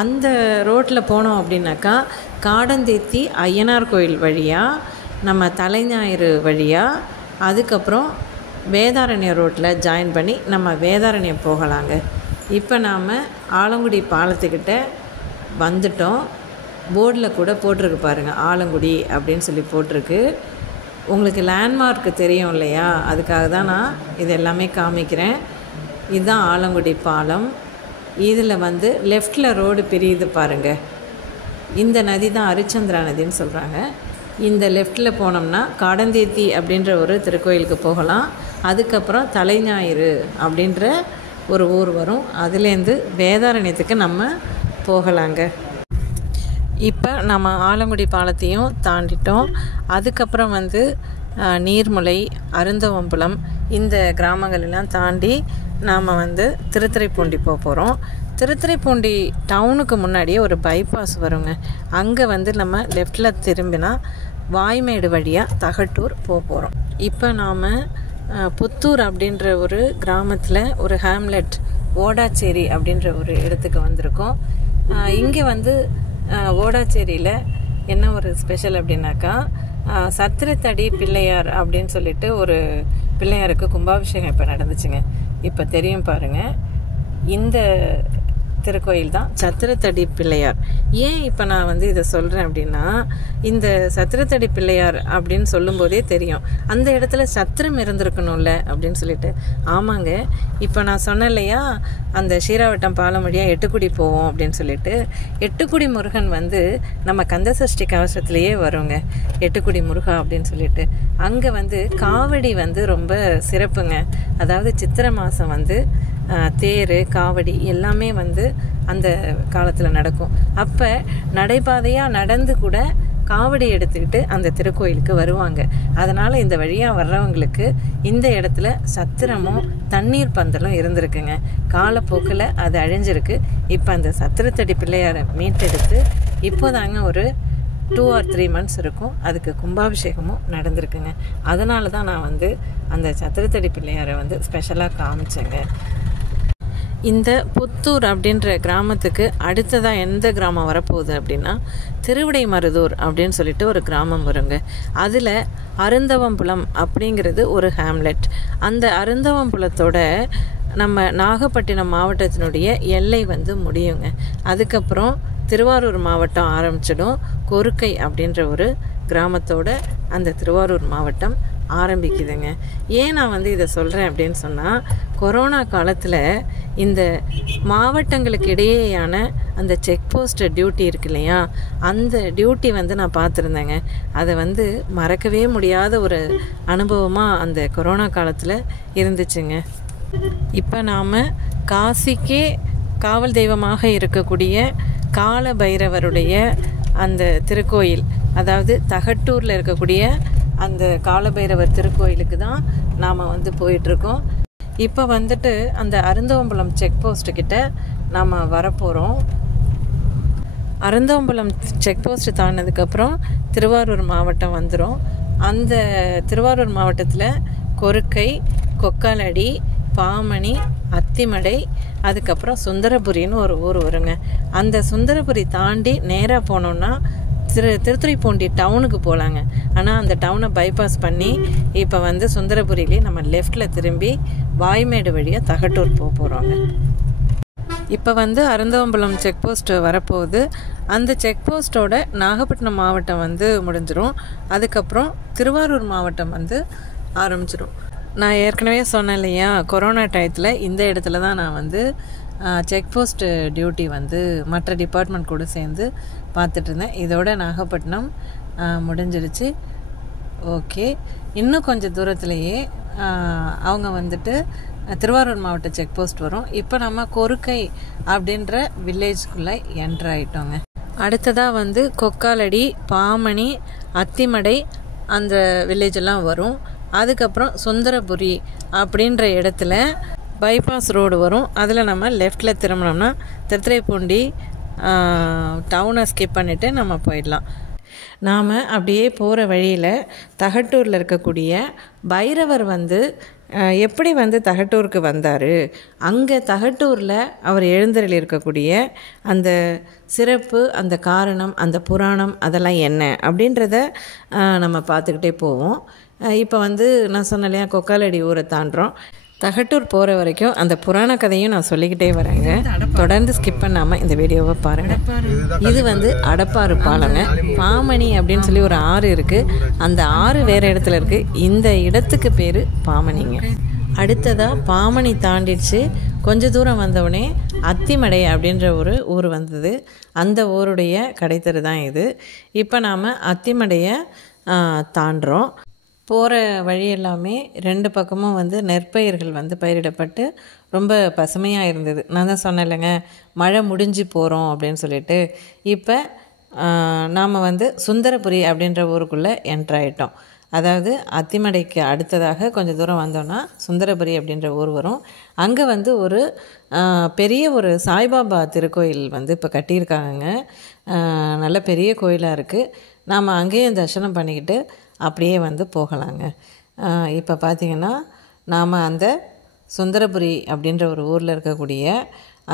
அந்த ரோட்டில் போனோம் அப்படின்னாக்கா காடந்தேத்தி ஐயனார் கோயில் வழியாக நம்ம தலைஞாயிறு வழியாக அதுக்கப்புறம் வேதாரண்யம் ரோட்டில் ஜாயின் பண்ணி நம்ம வேதாரண்யம் போகலாங்க. இப்போ நாம் ஆலங்குடி பாலத்துக்கிட்ட வந்துட்டோம். போர்டில் கூட போட்டிருக்கு பாருங்கள், ஆலங்குடி அப்படின்னு சொல்லி போட்டிருக்கு. உங்களுக்கு லேண்ட்மார்க்கு தெரியும் இல்லையா, அதுக்காக தான் நான் இது எல்லாமே காமிக்கிறேன். இதுதான் ஆலங்குடி பாலம். இதில் வந்து லெஃப்டில் ரோடு பிரியுது பாருங்கள். இந்த நதி தான் அரிச்சந்திரா நதின்னு சொல்கிறாங்க. இந்த லெஃப்டில் போனோம்னா காடந்தேத்தி அப்படின்ற ஒரு திருக்கோயிலுக்கு போகலாம். அதுக்கப்புறம் தலைஞாயிறு அப்படின்ற ஒரு ஊர் வரும். அதுலேருந்து வேதாரண்யத்துக்கு நம்ம போகலாங்க. இப்போ நம்ம ஆலங்குடி பாலத்தையும் தாண்டிட்டோம். அதுக்கப்புறம் வந்து நீர்முலை, அருந்தவம்புலம் இந்த கிராமங்களெல்லாம் தாண்டி நாம் வந்து திருத்துறைப்பூண்டி போக போகிறோம். திருத்துறைப்பூண்டி டவுனுக்கு முன்னாடியே ஒரு பைபாஸ் வருங்க. அங்கே வந்து நம்ம லெஃப்டில் திரும்பினா வாய்மேடு வழியாக தகட்டூர் போக போகிறோம். இப்போ நாம் புத்தூர் அப்படின்ற ஒரு கிராமத்தில் ஒரு ஹேம்லெட் ஓடாச்சேரி அப்படின்ற ஒரு இடத்துக்கு வந்திருக்கோம். இங்கே வந்து ஓடாச்சேரியில் என்ன ஒரு ஸ்பெஷல் அப்படின்னாக்கா சத்திரத்தடி பிள்ளையார் அப்படின்னு சொல்லிட்டு ஒரு பிள்ளையாருக்கு கும்பாபிஷேகம் இப்போ நடந்துச்சுங்க. இப்போ தெரியும் பாருங்கள், இந்த திருக்கோயில் தான் சத்திரத்தடி பிள்ளையார். ஏன் இப்போ நான் வந்து இதை சொல்கிறேன் அப்படின்னா, இந்த சத்திரத்தடி பிள்ளையார் அப்படின்னு சொல்லும்போதே தெரியும் அந்த இடத்துல சத்திரம் இருந்திருக்கணும்ல அப்படின்னு சொல்லிட்டு. ஆமாங்க, இப்போ நான் சொன்னேன் இல்லையா, அந்த ஷீராவட்டம் பாலம் வழியாக எட்டுக்குடி போவோம் அப்படின்னு சொல்லிட்டு. எட்டுக்குடி முருகன் வந்து நம்ம கந்தசஷ்டி கவசத்துலேயே வருங்க, எட்டுக்குடி முருகா அப்படின்னு சொல்லிட்டு. அங்கே வந்து காவடி வந்து ரொம்ப சிறப்புங்க. அதாவது சித்திரை மாதம் வந்து தேர், காவடி எல்லாமே வந்து அந்த காலத்தில் நடக்கும். அப்போ நடைபாதையாக நடந்து கூட காவடி எடுத்துக்கிட்டு அந்த திருக்கோயிலுக்கு வருவாங்க. அதனால் இந்த வழியாக வர்றவங்களுக்கு இந்த இடத்துல சத்திரமும் தண்ணீர் பந்தலும் இருந்திருக்குங்க. காலப்போக்கில் அது அழிஞ்சிருக்கு. இப்போ அந்த சத்திரத்தடி பிள்ளையாரை மீட்டெடுத்து இப்போதாங்க ஒரு 2 or 3 months இருக்கும். அதுக்கு கும்பாபிஷேகமும் நடந்திருக்குங்க. அதனால தான் நான் வந்து அந்த சத்திரத்தடி பிள்ளையாரை வந்து ஸ்பெஷலாக காமிச்சேங்க. இந்த புத்தூர் அப்படின்ற கிராமத்துக்கு அடுத்ததாக எந்த கிராமம் வரப்போகுது அப்படின்னா திருவிடைமருதூர் அப்படின்னு சொல்லிட்டு ஒரு கிராமம் வருங்க. அதில் அருந்தவம்புலம் அப்படிங்கிறது ஒரு ஹேம்லெட். அந்த அருந்தவம்புலத்தோட நம்ம நாகப்பட்டினம் மாவட்டத்தினுடைய எல்லை வந்து முடியுங்க. அதுக்கப்புறம் திருவாரூர் மாவட்டம் ஆரம்பிச்சிடும். கொருக்கை அப்படின்ற ஒரு கிராமத்தோட அந்த திருவாரூர் மாவட்டம் ஆரம்பிக்குதுங்க. ஏன் நான் வந்து இதை சொல்கிறேன் அப்படின்னு சொன்னால், கொரோனா காலத்தில் இந்த மாவட்டங்களுக்கு இடையேயான அந்த செக் போஸ்ட் டியூட்டி இருக்கு இல்லையா, அந்த டியூட்டி வந்து நான் பார்த்துருந்தேங்க. அதை வந்து மறக்கவே முடியாத ஒரு அனுபவமாக அந்த கொரோனா காலத்தில் இருந்துச்சுங்க. இப்போ நாம் காசிக்கே காவல் தெய்வமாக இருக்கக்கூடிய கால பைரவருடைய அந்த திருக்கோயில், அதாவது தகட்டூரில் இருக்கக்கூடிய அந்த காலபைரவர் திருக்கோயிலுக்கு தான் நாம் வந்து போயிட்டுருக்கோம். இப்போ வந்துட்டு அந்த அருந்தவம்புலம் செக் போஸ்ட்டுக்கிட்ட நாம் வரப்போகிறோம். அருந்தவம்புலம் செக் போஸ்ட்டு தாண்டினதுக்கப்புறம் திருவாரூர் மாவட்டம் வந்துடும். அந்த திருவாரூர் மாவட்டத்தில் கொருக்கை, கொக்காலடி, பாமணி, அத்திமடை, அதுக்கப்புறம் சுந்தரபுரின்னு ஒரு ஊர் வருங்க. அந்த சுந்தரபுரி தாண்டி நேராக போனோன்னா திருத்துறைப்பூண்டி டவுனுக்கு போகலாங்க. ஆனால் அந்த டவுனை பைபாஸ் பண்ணி இப்போ வந்து சுந்தரபுரியிலே நம்ம லெஃப்டில் திரும்பி வாய்மேடு வழியாக தகட்டூர் போக போகிறோங்க. இப்போ வந்து அருந்தவம்புலம் செக் போஸ்ட்டு வரப்போகுது. அந்த செக் போஸ்ட்டோட நாகப்பட்டினம் மாவட்டம் வந்து முடிஞ்சிடும். அதுக்கப்புறம் திருவாரூர் மாவட்டம் வந்து ஆரம்பிச்சிடும். நான் ஏற்கனவே சொன்னேன் இல்லையா, கொரோனா டயத்தில் இந்த இடத்துல தான் நான் வந்து செக் போஸ்ட்டு டியூட்டி வந்து மற்ற டிபார்ட்மெண்ட் கூட சேர்ந்து பார்த்துட்ருந்தேன். இதோட நாகப்பட்டினம் முடிஞ்சிருச்சு. ஓகே, இன்னும் கொஞ்சம் தூரத்துலேயே அவங்க வந்துட்டு திருவாரூர் மாவட்ட செக் போஸ்ட் வரும். இப்போ நம்ம கொருக்கை அப்படின்ற வில்லேஜ்குள்ளே என்ட்ரு ஆகிட்டோங்க. அடுத்ததாக வந்து கொக்காலடி, பாமணி, அத்திமடை அந்த வில்லேஜெல்லாம் வரும். அதுக்கப்புறம் சுந்தரபுரி அப்படின்ற இடத்துல பைபாஸ் ரோடு வரும். அதில் நம்ம லெஃப்டில் திரும்பினோம்னா திருத்துறைப்பூண்டி டவுனை ஸ்கிப் பண்ணிவிட்டு நம்ம போயிடலாம். நாம் அப்படியே போகிற வழியில் தகட்டூரில் இருக்கக்கூடிய பைரவர் வந்து எப்படி வந்து தகட்டூருக்கு வந்தார், அங்கே தகட்டூரில் அவர் எழுந்தருளி இருக்கக்கூடிய அந்த சிறப்பு, அந்த காரணம், அந்த புராணம் அதெல்லாம் என்ன அப்படின்றத நம்ம பார்த்துக்கிட்டே போவோம். இப்போ வந்து நான் சொன்னேன் இல்லையா, கொக்காலடி ஊரை தாண்டுறோம். தகட்டூர் போகிற வரைக்கும் அந்த புராண கதையும் நான் சொல்லிக்கிட்டே வரேங்க. தொடர்ந்து ஸ்கிப் பண்ணாமல் இந்த வீடியோவை பாருங்கள். இது வந்து அடப்பாறு பாலங்க. பாமணி அப்படின்னு சொல்லி ஒரு ஆறு இருக்குது. அந்த ஆறு வேறு இடத்துல இருக்குது. இந்த இடத்துக்கு பேர் பாமணிங்க. அடுத்ததாக பாமணி தாண்டிடுச்சு கொஞ்ச தூரம் வந்தவுடனே அத்திமடை அப்படின்ற ஒரு ஊர் வந்தது. அந்த ஊருடைய கடைத்தெரு தான் இது. இப்போ நாம் அத்திமடையை தாண்டுறோம். போகிற வழி எல்லாமே 2 பக்கமும் வந்து நெற்பயிர்கள் வந்து பயிரிடப்பட்டு ரொம்ப பசுமையாக இருந்தது. நான் தான் சொன்னேன் இல்லைங்க, மழை முடிஞ்சு போகிறோம் அப்படின்னு சொல்லிட்டு. இப்போ நாம் வந்து சுந்தரபுரி அப்படின்ற ஊருக்குள்ளே என்ட்ராயிட்டோம். அதாவது அத்திமடைக்கு அடுத்ததாக கொஞ்சம் தூரம் வந்தோன்னா சுந்தரபுரி அப்படின்ற ஊர் வரும். அங்கே வந்து ஒரு பெரிய ஒரு சாய்பாபா திருக்கோயில் வந்து இப்போ கட்டியிருக்காங்க. நல்ல பெரிய கோயிலாக இருக்குது. நாம் அங்கேயும் தரிசனம் பண்ணிக்கிட்டு அப்படியே வந்து போகலாங்க. இப்போ பார்த்திங்கன்னா நாம் அந்த சுந்தரபுரி அப்படின்ற ஒரு ஊரில் இருக்கக்கூடிய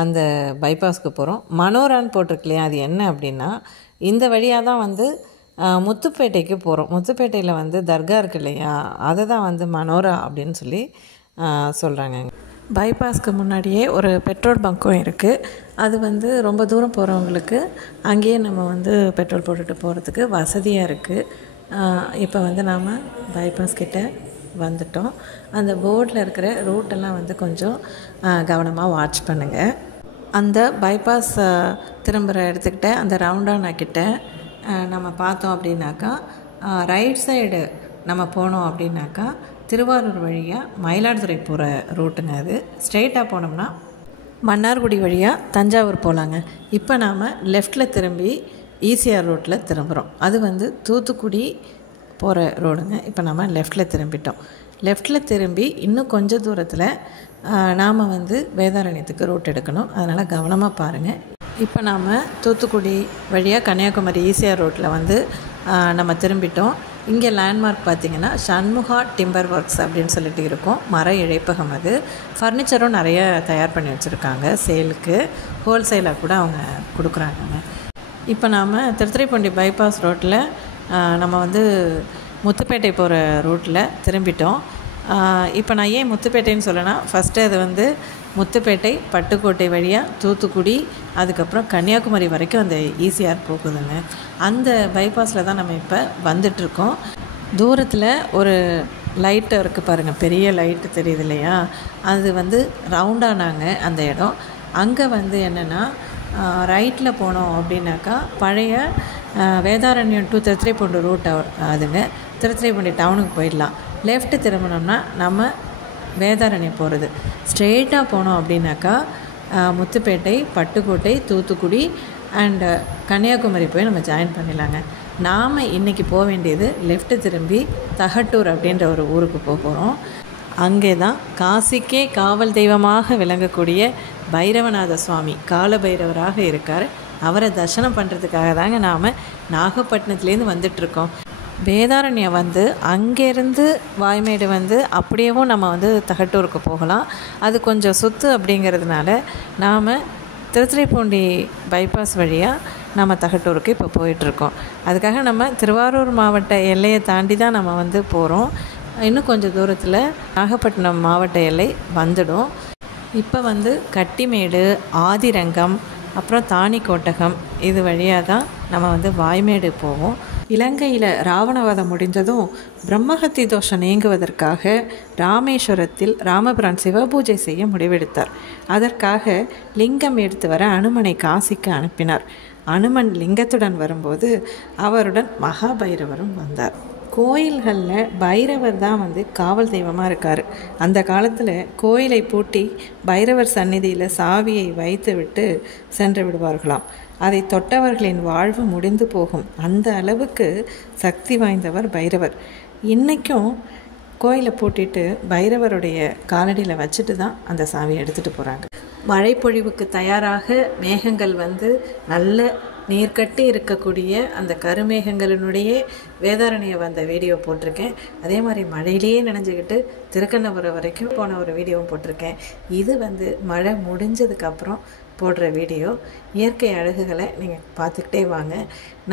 அந்த பைபாஸ்க்கு போகிறோம். மனோரான்னு போட்டிருக்கு இல்லையா, அது என்ன அப்படின்னா இந்த வழியாக தான் வந்து முத்துப்பேட்டைக்கு போகிறோம். முத்துப்பேட்டையில் வந்து தர்கா இருக்கு இல்லையா, அதை தான் வந்து மனோரா அப்படின்னு சொல்லி சொல்கிறாங்க. பைபாஸ்க்கு முன்னாடியே ஒரு பெட்ரோல் பங்க்கும் இருக்குது. அது வந்து ரொம்ப தூரம் போகிறவங்களுக்கு அங்கேயே நம்ம வந்து பெட்ரோல் போட்டுட்டு போகிறதுக்கு வசதியாக இருக்குது. இப்போ வந்து நாம் பைபாஸ் கிட்டே வந்துட்டோம். அந்த போர்டில் இருக்கிற ரூட்டெல்லாம் வந்து கொஞ்சம் கவனமாக வாட்ச் பண்ணுங்கள். அந்த பைபாஸ் திரும்புகிற இடத்துக்கிட்ட அந்த ரவுண்டானாக்கிட்ட நம்ம பார்த்தோம் அப்படின்னாக்கா ரைட் சைடு நம்ம போனோம் அப்படின்னாக்கா திருவாரூர் வழியாக மயிலாடுதுறை போகிற ரூட்டுங்க. அது ஸ்ட்ரெயிட்டாக போனோம்னா மன்னார்குடி வழியாக தஞ்சாவூர் போகலாங்க. இப்போ நாம் லெஃப்டில் திரும்பி ஈசிஆர் ரோட்டில் திரும்புகிறோம். அது வந்து தூத்துக்குடி போகிற ரோடுங்க. இப்போ நம்ம லெஃப்டில் திரும்பிட்டோம். லெஃப்டில் திரும்பி இன்னும் கொஞ்சம் தூரத்தில் நாம் வந்து வேதாரண்யத்துக்கு ரூட் எடுக்கணும். அதனால் கவனமாக பாருங்கள். இப்போ நாம் தூத்துக்குடி வழியாக கன்னியாகுமரி ஈசிஆர் ரோட்டில் வந்து நம்ம திரும்பிட்டோம். இங்கே லேண்ட்மார்க் பார்த்திங்கன்னா சண்முகா டிம்பர் ஒர்க்ஸ் அப்படின்னு சொல்லிட்டு இருக்கும். மர இழைப்பகம். அது ஃபர்னிச்சரும் நிறைய தயார் பண்ணி வச்சுருக்காங்க சேலுக்கு. ஹோல்சேலாக கூட அவங்க கொடுக்குறாங்க. இப்போ நாம் திருத்துறைப்பூண்டி பைபாஸ் ரோட்டில் நம்ம வந்து முத்துப்பேட்டை போகிற ரூட்டில் திரும்பிட்டோம். இப்போ நான் ஏன் முத்துப்பேட்டைன்னு சொல்லனா, ஃபஸ்ட்டு அது வந்து முத்துப்பேட்டை பட்டுக்கோட்டை வழியாக தூத்துக்குடி அதுக்கப்புறம் கன்னியாகுமரி வரைக்கும் அந்த ஈசிஆர் போகுதுங்க. அந்த பைபாஸில் தான் நம்ம இப்போ வந்துட்ருக்கோம். தூரத்தில் ஒரு லைட்டு இருக்குது பாருங்கள், பெரிய லைட்டு தெரியுது இல்லையா, அது வந்து ரவுண்டானாங்க அந்த இடம். அங்கே வந்து என்னென்னா ரைட்டில் போனோம் அப்படின்னாக்கா பழைய வேதாரண்யம் டு திருத்துறைப்பூண்டி ரூட் அதுங்க. திருத்துறைப்பூண்டி டவுனுக்கு போயிடலாம். லெஃப்ட்டு திரும்பினோம்னா நம்ம வேதாரண்யம் போகிறது. ஸ்ட்ரெயிட்டாக போனோம் அப்படின்னாக்கா முத்துப்பேட்டை, பட்டுக்கோட்டை, தூத்துக்குடி அண்டு கன்னியாகுமரி போய் நம்ம ஜாயின் பண்ணிடலாங்க. நாம் இன்றைக்கி போக வேண்டியது லெஃப்ட்டு திரும்பி தகட்டூர் அப்படின்ற ஒரு ஊருக்கு போகிறோம். அங்கே தான் காசிக்கே காவல் தெய்வமாக விளங்கக்கூடிய பைரவநாத சுவாமி காலபைரவராக இருக்கார். அவரை தரிசனம் பண்ணுறதுக்காக தாங்க நாம் நாகப்பட்டினத்துலேருந்து வந்துட்ருக்கோம். வேதாரண்யம் வந்து அங்கேருந்து வாய்மேடு வந்து அப்படியேவும் நம்ம வந்து தகட்டூருக்கு போகலாம். அது கொஞ்சம் சுற்று அப்படிங்கிறதுனால நாம் திருத்துறைப்பூண்டி பைபாஸ் வழியாக நம்ம தகட்டூருக்கு இப்போ போயிட்டுருக்கோம். அதுக்காக நம்ம திருவாரூர் மாவட்ட எல்லையை தாண்டி தான் நம்ம வந்து போகிறோம். இன்னும் கொஞ்சம் தூரத்தில் நாகப்பட்டினம் மாவட்ட எல்லை வந்துடும். இப்போ வந்து கட்டிமேடு, ஆதிரங்கம், அப்புறம் தானிக்கோட்டகம் இது வழியாக தான் நம்ம வந்து வாய்மேடு போவோம். இலங்கையில் ராவணவதம் முடிந்ததும் பிரம்மஹத்தி தோஷம் நீங்குவதற்காக ராமேஸ்வரத்தில் ராமபிரான் சிவபூஜை செய்ய முடிவெடுத்தார். அதற்காக லிங்கம் எடுத்து வர அனுமனை காசிக்கு அனுப்பினார். அனுமன் லிங்கத்துடன் வரும்போது அவருடன் மகாபைரவரும் வந்தார். கோயில்களில் பைரவர் தான் வந்து காவல் தெய்வமாக இருக்கார். அந்த காலத்தில் கோயிலை பூட்டி பைரவர் சந்நிதியில் சாவியை வைத்து விட்டு சென்று விடுவார்களாம். அதை தொட்டவர்களின் வாழ்வு முடிந்து போகும். அந்த அளவுக்கு சக்தி வாய்ந்தவர் பைரவர். இன்றைக்கும் கோயிலை பூட்டிட்டு பைரவருடைய காலடியில் வச்சுட்டு தான் அந்த சாவியை எடுத்துகிட்டு போகிறாங்க. மழை பொழிவுக்கு தயாராக மேகங்கள் வந்து நல்ல நீர்க்கட்டி இருக்கக்கூடிய அந்த கருமேகங்களினுடைய வேதாரண்ய வந்த வீடியோ போட்டிருக்கேன். அதே மாதிரி மழையிலேயே நினைஞ்சுக்கிட்டு திருக்கண்ணபுரம் வரைக்கும் போன ஒரு வீடியோவும் போட்டிருக்கேன். இது வந்து மழை முடிஞ்சதுக்கப்புறம் போடுற வீடியோ. இயற்கை அழகுகளை நீங்கள் பார்த்துக்கிட்டே வாங்க.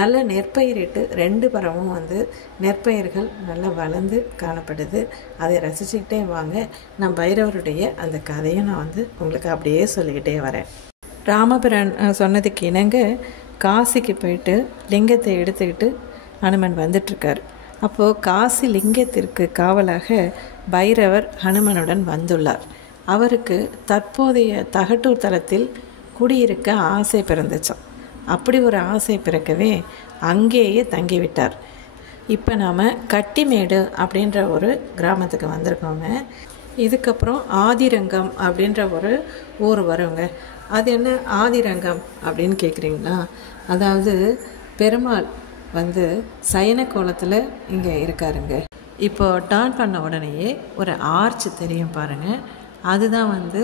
நல்ல நெற்பயிரிட்டு 2 புறமும் வந்து நெற்பயிர்கள் நல்லா வளர்ந்து காணப்படுது. அதை ரசிச்சுக்கிட்டே வாங்க. நான் பைரவருடைய அந்த கதையை நான் வந்து உங்களுக்கு அப்படியே சொல்லிக்கிட்டே வரேன். ராமபிரான் சொன்னதுக்கு இணங்க காசிக்கு போயிட்டு லிங்கத்தை எடுத்துக்கிட்டு ஹனுமன் வந்துட்டுருக்கார். அப்போது காசி லிங்கத்திற்கு காவலாக பைரவர் ஹனுமனுடன் வந்துள்ளார். அவருக்கு தற்போதைய தகட்டூர் தலத்தில் குடியிருக்க ஆசை பிறந்துச்சான். அப்படி ஒரு ஆசை பிறக்கவே அங்கேயே தங்கிவிட்டார். இப்போ நாம் கட்டிமேடு அப்படின்ற ஒரு கிராமத்துக்கு வந்திருக்கோங்க. இதுக்கப்புறம் ஆதிரங்கம் அப்படின்ற ஒரு ஊர் வருங்க. அது என்ன ஆதிரங்கம் அப்படின்னு கேட்குறீங்களா? அதாவது பெருமாள் வந்து சயன கோலத்தில் இங்கே இருக்காருங்க. இப்போ டர்ன் பண்ண உடனேயே ஒரு ஆர்ச் தெரியும் பாருங்கள். அதுதான் வந்து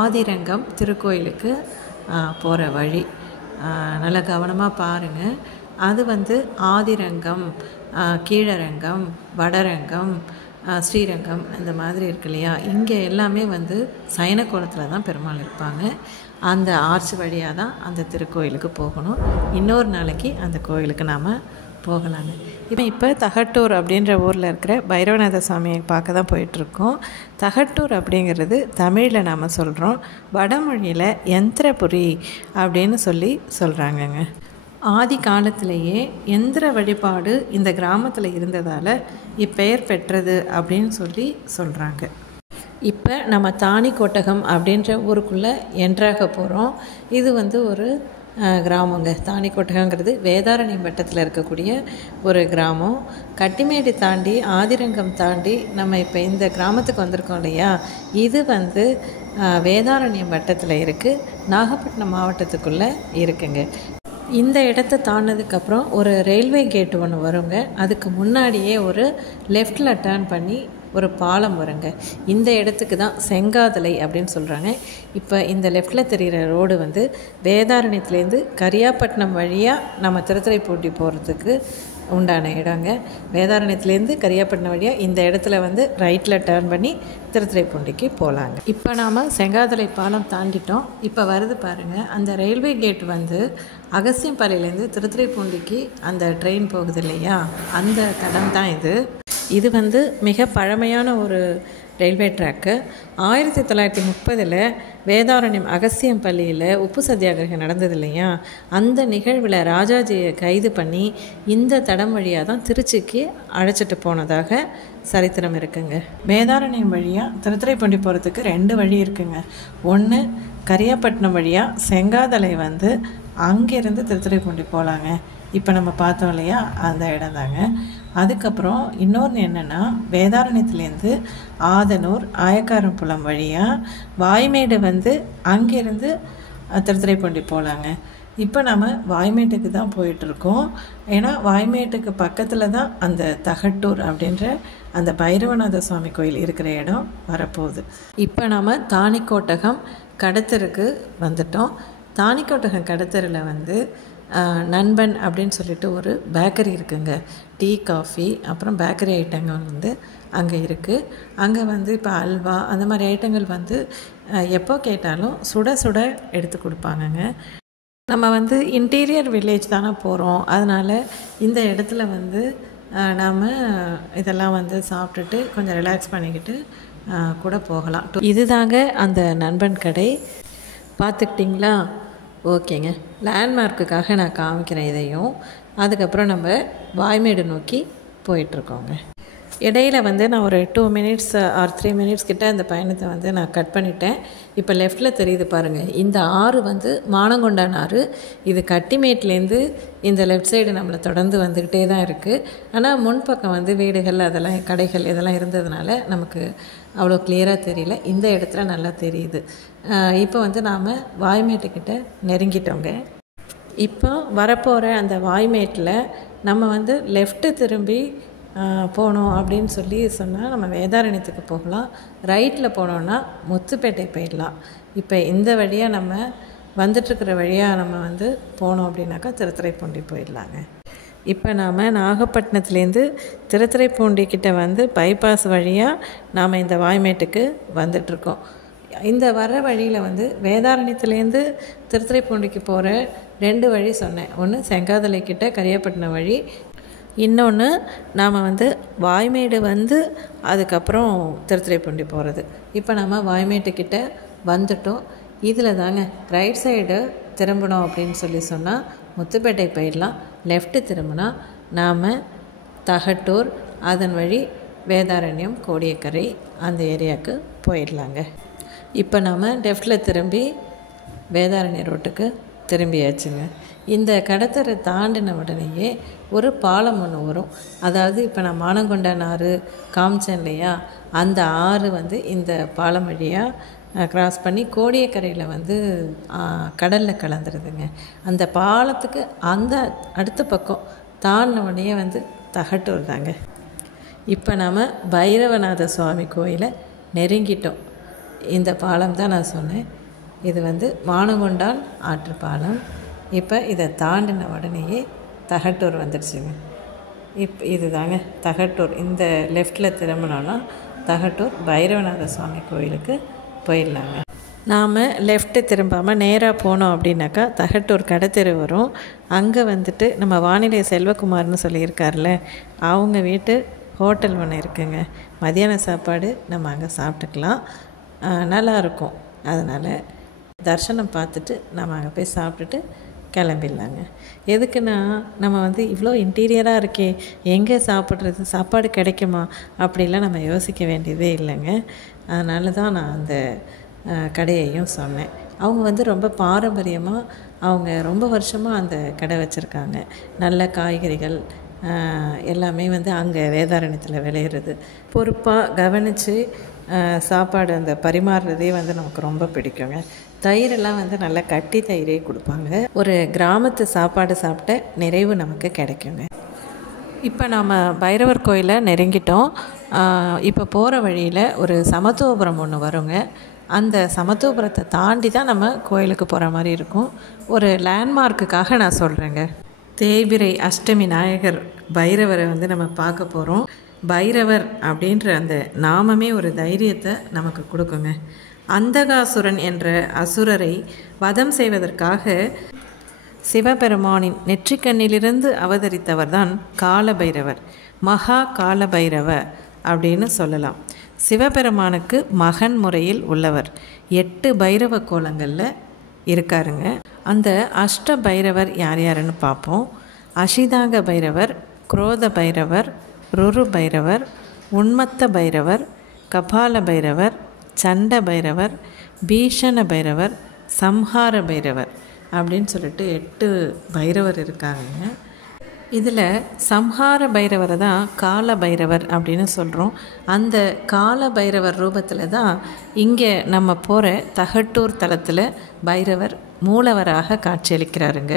ஆதிரங்கம் திருக்கோயிலுக்கு போகிற வழி. நல்லா கவனமாக பாருங்கள். அது வந்து ஆதிரங்கம், கீழரங்கம், வடரங்கம், ஸ்ரீரங்கம் இந்த மாதிரி இருக்கு இல்லையா? இங்கே எல்லாமே வந்து சயன கோலத்தில் தான் பெருமாள் இருப்பாங்க. அந்த ஆர்ச் வழியாக தான் அந்த திருக்கோயிலுக்கு போகணும். இன்னொரு நாளைக்கு அந்த கோயிலுக்கு நாம் போகலாங்க. இப்போ தகட்டூர் அப்படின்ற ஊரில் இருக்கிற பைரவநாத சுவாமியை பார்க்க தான் போயிட்டுருக்கோம். தகட்டூர் அப்படிங்கிறது தமிழில் நாம் சொல்கிறோம். வடமொழியில் யந்திரபுரி அப்படின்னு சொல்கிறாங்கங்க. ஆதி காலத்திலேயே எந்திர வழிபாடு இந்த கிராமத்தில் இருந்ததால் இப்பெயர் பெற்றது அப்படின்னு சொல்கிறாங்க. இப்போ நம்ம தாணிக்கோட்டகம் அப்படின்ற ஊருக்குள்ளே என்ட்ராக போகிறோம். இது வந்து ஒரு கிராமங்க. தாணிக்கோட்டகங்கிறது வேதாரண்யம் வட்டத்தில் இருக்கக்கூடிய ஒரு கிராமம். கட்டிமேடு தாண்டி ஆதிரங்கம் தாண்டி நம்ம இப்போ இந்த கிராமத்துக்கு வந்திருக்கோம் இல்லையா? இது வந்து வேதாரண்யம் வட்டத்தில் இருக்குது. நாகப்பட்டினம் மாவட்டத்துக்குள்ளே இருக்குங்க. இந்த இடத்த தாண்டினதுக்கப்புறம் ஒரு ரயில்வே கேட்டு ஒன்று வருங்க. அதுக்கு முன்னாடியே ஒரு லெஃப்டில் டர்ன் பண்ணி ஒரு பாலம் வருங்க. இந்த இடத்துக்கு தான் செங்காதலை அப்படின்னு சொல்கிறாங்க. இப்போ இந்த லெஃப்டில் தெரிகிற ரோடு வந்து வேதாரண்யத்துலேருந்து கரியாப்பட்டினம் வழியாக நம்ம திருத்துறைப்பூண்டி போகிறதுக்கு உண்டான இடங்க. வேதாரண்யத்துலேருந்து கரியாப்பட்டினம் வழியாக இந்த இடத்துல வந்து ரைட்டில் டர்ன் பண்ணி திருத்துறைப்பூண்டிக்கு போகலாங்க. இப்போ நாம் செங்காதலை பாலம் தாண்டிட்டோம். இப்போ வருது பாருங்கள், அந்த ரயில்வே கேட் வந்து அகஸ்தியம்பாளையிலேருந்து திருத்துறைப்பூண்டிக்கு அந்த ட்ரெயின் போகுது இல்லையா? அந்த தடம் தான் இது. இது வந்து மிக பழமையான ஒரு ரயில்வே ட்ராக்கு. 1930 வேதாரண்யம் அகஸ்தியம் பள்ளியில் உப்பு சத்தியாகிரகம் நடந்தது இல்லையா? அந்த நிகழ்வில் ராஜாஜியை கைது பண்ணி இந்த தடம் வழியாக தான் திருச்சிக்கு அழைச்சிட்டு போனதாக சரித்திரம் இருக்குங்க. வேதாரண்யம் வழியாக திருத்துறைப்பூண்டி போகிறதுக்கு 2 வழி இருக்குங்க. ஒன்று கரியாப்பட்டினம் வழியாக செங்காதலை வந்து அங்கேருந்து திருத்துறைப்பூண்டி போகலாங்க. இப்போ நம்ம பார்த்தோம் இல்லையா? அந்த இடம் தாங்க. அதுக்கப்புறம் இன்னொன்று என்னென்னா, வேதாரண்யத்துலேருந்து ஆதனூர் ஆயக்காரம்புலம் வழியாக வாய்மேடு வந்து அங்கேருந்து திருத்துறைப்பூண்டி போகலாங்க. இப்போ நம்ம வாய்மேட்டுக்கு தான் போயிட்டுருக்கோம். ஏன்னா வாய்மேட்டுக்கு பக்கத்தில் தான் அந்த தகட்டூர் அப்படின்ற அந்த பைரவநாத சுவாமி கோயில் இருக்கிற இடம் வரப்போகுது. இப்போ நம்ம தாணிக்கோட்டகம் கடத்தருக்கு வந்துட்டோம். தாணிக்கோட்டகம் கடத்தரில் வந்து நண்பன் அப்படின்னு சொல்லிட்டு ஒரு பேக்கரி இருக்குங்க. டீ, காஃபி அப்புறம் பேக்கரி ஐட்டங்கள் வந்து அங்கே இருக்குது. அங்கே வந்து இப்போ அல்வா அந்த மாதிரி ஐட்டங்கள் வந்து எப்போ கேட்டாலும் சுட சுட எடுத்து கொடுப்பாங்கங்க. நம்ம வந்து இன்டீரியர் வில்லேஜ் தானே போகிறோம். அதனால் இந்த இடத்துல வந்து நாம் இதெல்லாம் வந்து சாப்பிட்டுட்டு கொஞ்சம் ரிலாக்ஸ் பண்ணிக்கிட்டு கூட போகலாம். இதுதாங்க அந்த நண்பன் கடை. பார்த்துக்கிட்டிங்களா? ஓகேங்க. லேண்ட்மார்க்குக்காக நான் காமிக்கிறேன் இதையும். அதுக்கப்புறம் நம்ம வாய்மேடு நோக்கி போயிட்டுருக்கோங்க. இடையில வந்து நான் ஒரு 2 மினிட்ஸ் ஆர் 3 மினிட்ஸ் கிட்ட அந்த பயணத்தை வந்து நான் கட் பண்ணிட்டேன். இப்போ லெஃப்டில் தெரியுது பாருங்கள், இந்த ஆறு வந்து மானங்கொண்டான் ஆறு. இது கட்டிமேட்லேருந்து இந்த லெஃப்ட் சைடு நம்மளை தொடர்ந்து வந்துக்கிட்டே தான் இருக்குது. ஆனால் முன்பக்கம் வந்து வீடுகள் அதெல்லாம் கடைகள் இதெல்லாம் இருந்ததுனால நமக்கு அவ்வளோ கிளியராக தெரியல. இந்த இடத்துல நல்லா தெரியுது. இப்போ வந்து நாம் வாய்மேட்டுக்கிட்ட நெருங்கிட்டோங்க. இப்போ வரப்போகிற அந்த வாய்மேட்டில் நம்ம வந்து லெஃப்ட்டு திரும்பி போனோம் அப்படின்னு சொன்னால் நம்ம வேதாரண்யத்துக்கு போகலாம். ரைட்டில் போனோன்னா முத்துப்பேட்டை போயிடலாம். இப்போ இந்த வழியாக நம்ம வந்துட்டுருக்கிற வழியாக நம்ம வந்து போனோம் அப்படின்னாக்கா திருத்துறைப்பூண்டி போயிடலாங்க. இப்போ நாம் நாகப்பட்டினத்துலேருந்து திருத்துறைப்பூண்டிக்கிட்ட வந்து பைபாஸ் வழியாக நாம் இந்த வாய்மேட்டுக்கு வந்துட்ருக்கோம். இந்த வர வழியில் வந்து வேதாரண்யத்துலேருந்து திருத்துறைப்பூண்டிக்கு போகிற 2 வழி சொன்னேன். ஒன்று செங்காதலைக்கிட்ட கரியப்பட்டினம் வழி, இன்னொன்று நாம் வந்து வாய்மேடு வந்து அதுக்கப்புறம் திருத்துறைப்பூண்டி போகிறது. இப்போ நம்ம வாய்மேட்டுக்கிட்ட வந்துட்டோம். இதில் தாங்க ரைட் சைடு திரும்பணும் அப்படின்னு சொன்னால் முத்துப்பேட்டை போயிடலாம். லெஃப்ட்டு திரும்பினா நாம் தகட்டூர், அதன் வழி வேதாரண்யம், கோடியக்கரை அந்த ஏரியாவுக்கு போயிடலாங்க. இப்போ நாம் லெஃப்டில் திரும்பி வேதாரண்ய ரோட்டுக்கு திரும்பியாச்சுங்க. இந்த கடத்தரை தாண்டின உடனேயே ஒரு பாலம் ஒன்று வரும். அதாவது இப்போ நான் மானங்கொண்டான் ஆறு காமிச்சேன் இல்லையா, அந்த ஆறு வந்து இந்த பாலம் வழியாக கிராஸ் பண்ணி கோடியக்கரையில் வந்து கடலில் கலந்துருதுங்க. அந்த பாலத்துக்கு அந்த அடுத்த பக்கம் தாண்டின உடனே வந்து தகட்டூர் தாங்க. இப்போ நாம் பைரவநாத சுவாமி கோயிலை நெருங்கிட்டோம். இந்த பாலம் தான் நான் சொன்னேன், இது வந்து மானங்கொண்டான் ஆற்று பாலம். இப்போ இதை தாண்டின உடனேயே தகட்டூர் வந்துடுச்சுங்க. இப்போ இது தாங்க தகட்டூர். இந்த லெஃப்டில் திரும்பினோன்னா தகட்டூர் பைரவநாத சுவாமி கோயிலுக்கு போயிடலாங்க. நாம் லெஃப்ட்டு திரும்பாமல் நேராக போனோம் அப்படின்னாக்கா தகட்டூர் கடத்தெரு வரும். அங்கே வந்துட்டு நம்ம வானிலை செல்வகுமார்னு சொல்லியிருக்கார்ல, அவங்க வீட்டு ஹோட்டல் ஒன்று இருக்குங்க. மதியான சாப்பாடு நம்ம அங்கே சாப்பிட்டுக்கலாம், நல்லாயிருக்கும். அதனால் தரிசனம் பார்த்துட்டு நம்ம அங்கே போய் சாப்பிட்டுட்டு கிளம்பிடலாங்க. எதுக்குன்னா நம்ம வந்து இவ்வளோ இன்டீரியராக இருக்கே, எங்கே சாப்பிட்றது, சாப்பாடு கிடைக்குமா அப்படிலாம் நம்ம யோசிக்க வேண்டியதே இல்லைங்க. அதனால தான் நான் அந்த கடையையும் சொன்னேன். அவங்க வந்து ரொம்ப பாரம்பரியமாக, அவங்க ரொம்ப வருஷமாக அந்த கடை வச்சுருக்காங்க. நல்ல காய்கறிகள் எல்லாமே வந்து அங்கே வேதாரண்யத்தில் விளையிறது. பொறுப்பாக கவனித்து சாப்பாடு அந்த பரிமாறுறதே வந்து நமக்கு ரொம்ப பிடிக்குங்க. தயிரெல்லாம் வந்து நல்லா கட்டி தயிரே கொடுப்பாங்க. ஒரு கிராமத்து சாப்பாடு சாப்பிட்ட நிறைவு நமக்கு கிடைக்குங்க. இப்போ நாம் பைரவர் கோயிலை நெருங்கிட்டோம். இப்போ போகிற வழியில் ஒரு சமத்துவபுரம் ஒன்று வருங்க. அந்த சமத்துவபுரத்தை தாண்டி தான் நம்ம கோயிலுக்கு போகிற மாதிரி இருக்கும். ஒரு லேண்ட்மார்க்குக்காக நான் சொல்கிறேங்க. தேய்பிரை அஷ்டமி நாயகர் பைரவரை வந்து நம்ம பார்க்க போகிறோம். பைரவர் அப்படின்ற அந்த நாமமே ஒரு தைரியத்தை நமக்கு கொடுக்குங்க. அந்தகாசுரன் என்ற அசுரரை வதம் செய்வதற்காக சிவபெருமானின் நெற்றிக்கண்ணிலிருந்து அவதரித்தவர் தான் காலபைரவர், மகா காலபைரவ அப்படின்னு சொல்லலாம். சிவபெருமானுக்கு மகன் முறையில் உள்ளவர். 8 பைரவ கோலங்களில் இருக்காருங்க. அந்த அஷ்ட பைரவர் யார் யாருன்னு பார்ப்போம். அஷிதாங்க பைரவர், குரோத பைரவர், ருரு பைரவர், உன்மத்த பைரவர், கபால பைரவர், சண்ட பைரவர், பீஷண பைரவர், சம்ஹார பைரவர் அப்படின்னு சொல்லிட்டு 8 பைரவர் இருக்காங்க. இதில் சம்ஹார பைரவரை தான் கால பைரவர் அப்படின்னு சொல்கிறோம். அந்த கால பைரவர் ரூபத்தில் தான் இங்கே நம்ம போகிற தகட்டூர் தலத்தில் பைரவர் மூலவராக காட்சியளிக்கிறாருங்க.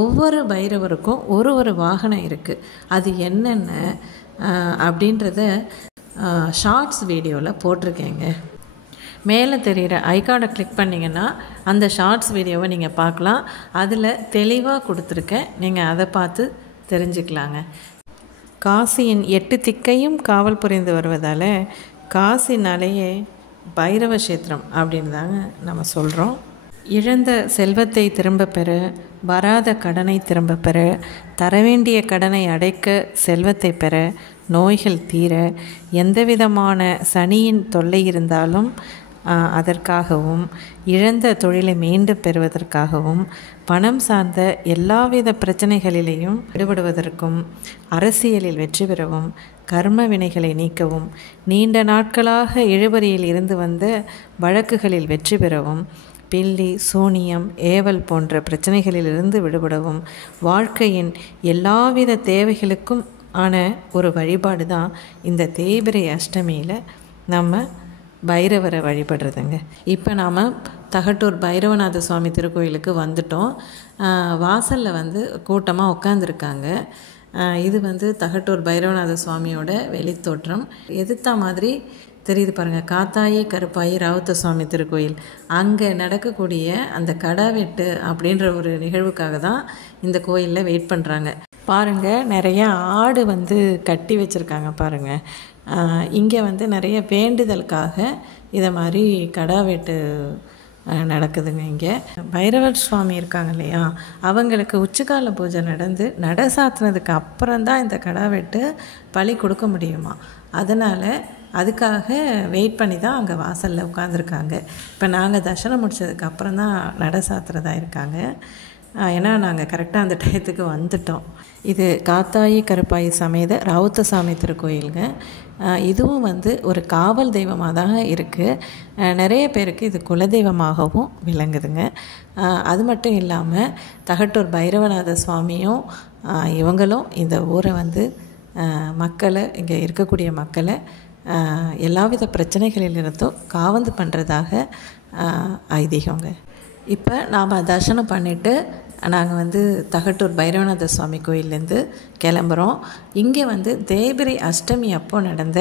ஒவ்வொரு பைரவருக்கும் ஒரு வாகனம் இருக்குது. அது என்னென்ன அப்படின்றத ஷார்ட்ஸ் வீடியோவில் போட்டிருக்கேங்க. மேலே தெரிகிற ஐகானை கிளிக் பண்ணிங்கன்னா அந்த ஷார்ட்ஸ் வீடியோவை நீங்கள் பார்க்கலாம். அதில் தெளிவாக கொடுத்துருக்கேன், நீங்கள் அதை பார்த்து தெரிஞ்சுக்கலாங்க. காசியின் 8 திக்கையும் காவல் புரிந்து வருவதால் காசினாலேயே பைரவ கஷேத்திரம் அப்படின்னு தாங்க நம்ம சொல்கிறோம். இழந்த செல்வத்தை திரும்ப பெற, வராத கடனை திரும்ப பெற, தரவேண்டிய கடனை அடைக்க, செல்வத்தை பெற, நோய்கள் தீர, எந்த விதமான சனியின் தொல்லை இருந்தாலும் அதற்காகவும், இழந்த தொழிலை மீண்டும் பெறுவதற்காகவும், பணம் சார்ந்த எல்லாவித பிரச்சனைகளிலேயும் விடுபடுவதற்கும், அரசியலில் வெற்றி பெறவும், கர்ம வினைகளை நீக்கவும், நீண்ட நாட்களாக இழுபறியில் இருந்து வந்த வழக்குகளில் வெற்றி பெறவும், பில்லி, சூனியம், ஏவல் போன்ற பிரச்சனைகளிலிருந்து விடுபடவும், வாழ்க்கையின் எல்லாவித தேவைகளுக்கும் ஆன ஒரு வழிபாடு தான் இந்த தேய்பிறை அஷ்டமியில் நம்ம பைரவரை வழிபடுறதுங்க. இப்போ நாம் தகட்டூர் பைரவநாத சுவாமி திருக்கோயிலுக்கு வந்துட்டோம். வாசலில் கூட்டமாக உட்காந்துருக்காங்க. இது தகட்டூர் பைரவநாத சுவாமியோட வெளித்தோற்றம். எதிர்த்தா மாதிரி தெரியுது பாருங்கள், காத்தாயி கருப்பாயி ராவுத்த சுவாமி திருக்கோயில். அங்கே நடக்கக்கூடிய அந்த கடாவெட்டு அப்படின்ற ஒரு நிகழ்வுக்காக தான் இந்த கோயிலில் வெயிட் பண்ணுறாங்க. பாருங்கள், நிறையா ஆடு கட்டி வச்சுருக்காங்க பாருங்கள். இங்கே நிறைய வேண்டுதலுக்காக இதை மாதிரி கடாவெட்டு நடக்குதுங்க. இங்கே பைரவர் சுவாமி இருக்காங்க இல்லையா, அவங்களுக்கு உச்சிக்கால பூஜை நடந்து நட சாத்தினதுக்கு அப்புறம்தான் இந்த கடாவெட்டு பலி கொடுக்க முடியுமா. அதனால் அதுக்காக வெயிட் பண்ணி தான் அங்கே வாசலில் உட்காந்துருக்காங்க. இப்போ நாங்கள் தரிசனம் முடித்ததுக்கு அப்புறம் தான் நட சாத்துறதா இருக்காங்க. ஏன்னா நாங்கள் கரெக்டாக அந்த டயத்துக்கு வந்துட்டோம். இது காத்தாயி கருப்பாயி சமேத ராவுத்த சாமி திருக்கோயிலுங்க. இதுவும் ஒரு காவல் தெய்வமாக தான் இருக்குது. நிறைய பேருக்கு இது குலதெய்வமாகவும் விளங்குதுங்க. அது மட்டும் இல்லாமல் தகட்டூர் பைரவநாத சுவாமியும் இவங்களும் இந்த ஊரை மக்களை, இங்கே இருக்கக்கூடிய மக்களை எல்லாவித பிரச்சனைகளிலிருந்தும் காவந்து பண்ணுறதாக ஐதீகங்க. இப்போ நாம் தரிசனம் பண்ணிவிட்டு நாங்கள் தகட்டூர் பைரவநாத சுவாமி கோயிலேருந்து கிளம்புறோம். இங்கே தேய்பிறை அஷ்டமி அப்போ நடந்த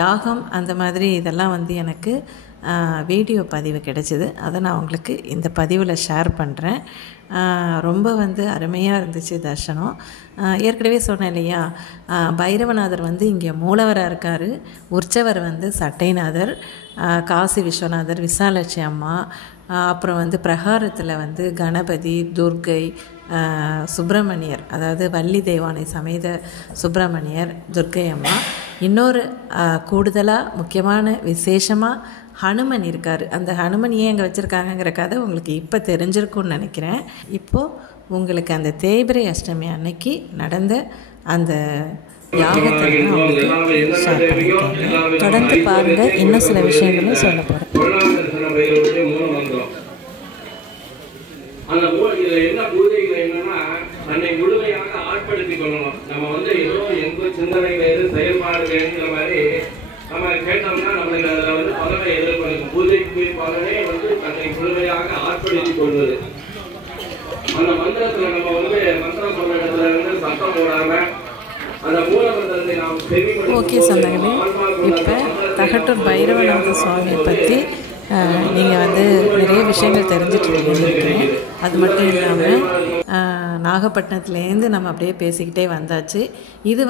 யாகம் அந்த மாதிரி இதெல்லாம் எனக்கு வீடியோ பதிவு கிடச்சிது. அதை நான் உங்களுக்கு இந்த பதிவில் ஷேர் பண்ணுறேன். ரொம்ப அருமையாக இருந்துச்சு தரிசனம். ஏற்கனவே சொன்னேன் இல்லையா, பைரவநாதர் இங்கே மூலவராக இருக்கார். உற்சவர் சட்டைநாதர், காசி விஸ்வநாதர், விசாலாட்சி அம்மா, அப்புறம் பிரகாரத்தில் கணபதி, துர்க்கை, சுப்பிரமணியர், அதாவது வள்ளி தெய்வானை சமேத சுப்பிரமணியர், துர்க்கை அம்மா. இன்னொரு கூடுதலாக முக்கியமான விசேஷமாக ஹனுமன் இருக்கார். அந்த ஹனுமன் ஏன் அங்கே வச்சுருக்காங்கங்கிற கதை உங்களுக்கு இப்போ தெரிஞ்சிருக்கும்னு நினைக்கிறேன். இப்போது உங்களுக்கு அந்த தேய்பிறை அஷ்டமி அன்னைக்கு நடந்த அந்த யாகத்தை உங்களுக்கு ஷேர் பண்ணியிருக்கேன். தொடர்ந்து பாருங்கள், இன்னும் சில விஷயங்களும் சொல்ல போகிறேன். அந்த என்ன பூஜைகள் என்னன்னா, தன்னை முழுமையாக ஆட்படுத்திக் கொள்ளணும். நம்ம ஏதோ எந்த சிந்தனை வேறு செயல்பாடு வேறுங்கிற மாதிரி நம்ம கேட்டோம்னா நம்மளுக்கு அதில் பலனை எதிர்கொள்ளும். பூஜைக்கு பலனே தன்னை முழுமையாக ஆட்படுத்திக் கொள்வது. அந்த மந்திரத்துல நம்ம மந்திரம் சொல்ற இடத்துல சத்தம் போடாம அந்த மூல மந்திரத்தை நாம் செவிமடுக்கும். ஓகே சொந்தங்களே, இப்போ தகட்டூர் பைரவநாத சுவாமியை பற்றி நீங்கள் நிறைய விஷயங்கள் தெரிஞ்சிட்ருக்கீங்கன்னு நினைக்கிறேன். அது மட்டும் இல்லாமல் நாகப்பட்டினத்துலேருந்து நம்ம அப்படியே பேசிக்கிட்டே வந்தாச்சு. இது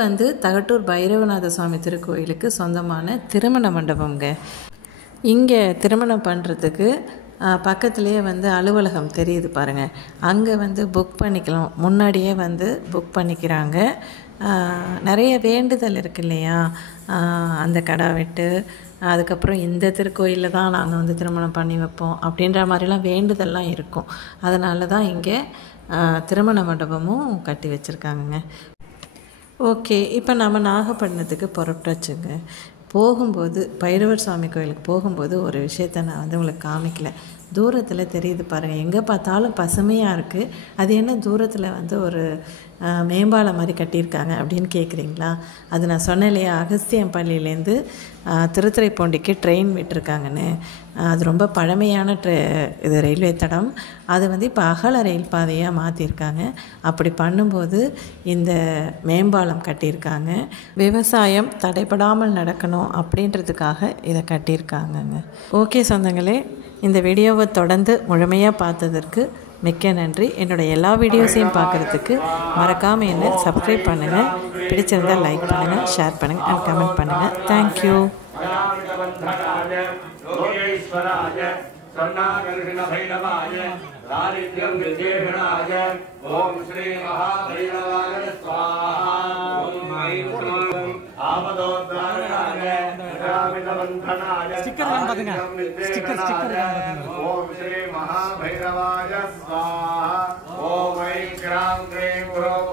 தகட்டூர் பைரவநாத சுவாமி திருக்கோயிலுக்கு சொந்தமான திருமண மண்டபங்க. இங்கே திருமணம் பண்ணுறதுக்கு பக்கத்துலேயே அலுவலகம் தெரியுது பாருங்கள். அங்கே புக் பண்ணிக்கலாம், முன்னாடியே புக் பண்ணிக்கிறாங்க. நிறைய வேண்டுதல் இருக்கு இல்லையா, அந்த கடாவெட்டு, அதுக்கப்புறம் இந்த திருக்கோயிலில் தான் நாங்கள் திருமணம் பண்ணி வைப்போம் அப்படின்ற மாதிரிலாம் வேண்டுதல்லாம் இருக்கும். அதனால தான் இங்கே திருமண மண்டபமும் கட்டி வச்சுருக்காங்கங்க. ஓகே, இப்போ நம்ம நாகப்பட்டினத்துக்கு புறப்பட்டாச்சுங்க. போகும்போது பைரவர் சுவாமி கோயிலுக்கு போகும்போது ஒரு விஷயத்தை நான் உங்களுக்கு காமிக்கல. தூரத்தில் தெரியுது பாருங்கள், எங்கே பார்த்தாலும் பசுமையாக இருக்குது. அது என்ன தூரத்தில் ஒரு மேம்பாலம் மாதிரி கட்டியிருக்காங்க அப்படின்னு கேட்குறீங்களா? அது நான் சொன்னேன் இல்லையா, அகஸ்தியம்பள்ளியிலேருந்து திருத்துறைப்பூண்டிக்கு ட்ரெயின் விட்டுருக்காங்கன்னு. அது ரொம்ப பழமையான இது ரயில்வே தடம். அது இப்போ அகல ரயில் பாதையாக மாற்றிருக்காங்க. அப்படி பண்ணும்போது இந்த மேம்பாலம் கட்டியிருக்காங்க. விவசாயம் தடைபடாமல் நடக்கணும் அப்படின்றதுக்காக இதை கட்டியிருக்காங்கங்க. ஓகே சொந்தங்களே, இந்த வீடியோவை தொடர்ந்து முழுமையாக பார்த்ததற்கு மிக்க நன்றி. என்னோடய எல்லா வீடியோஸையும் பார்க்குறதுக்கு மறக்காமல் என்னை சப்ஸ்கிரைப் பண்ணுங்கள். பிடிச்சிருந்தால் லைக் பண்ணுங்கள், ஷேர் பண்ணுங்கள் அண்ட் கமெண்ட் பண்ணுங்கள். தேங்க்யூ. ஓம் ஸ்ரீ மகாபைரவாய ஸ்வாஹா. ஆபதோத்தாரணாய ராமிதவந்தனாய ஸ்டிக்கர் பாருங்க ஸ்டிக்கர் ஓம் ஸ்ரீ மகாபைரவாய ஸ்வாஹா ஓம் ஐம் கிராம் க்ரீம் க்ரௌம்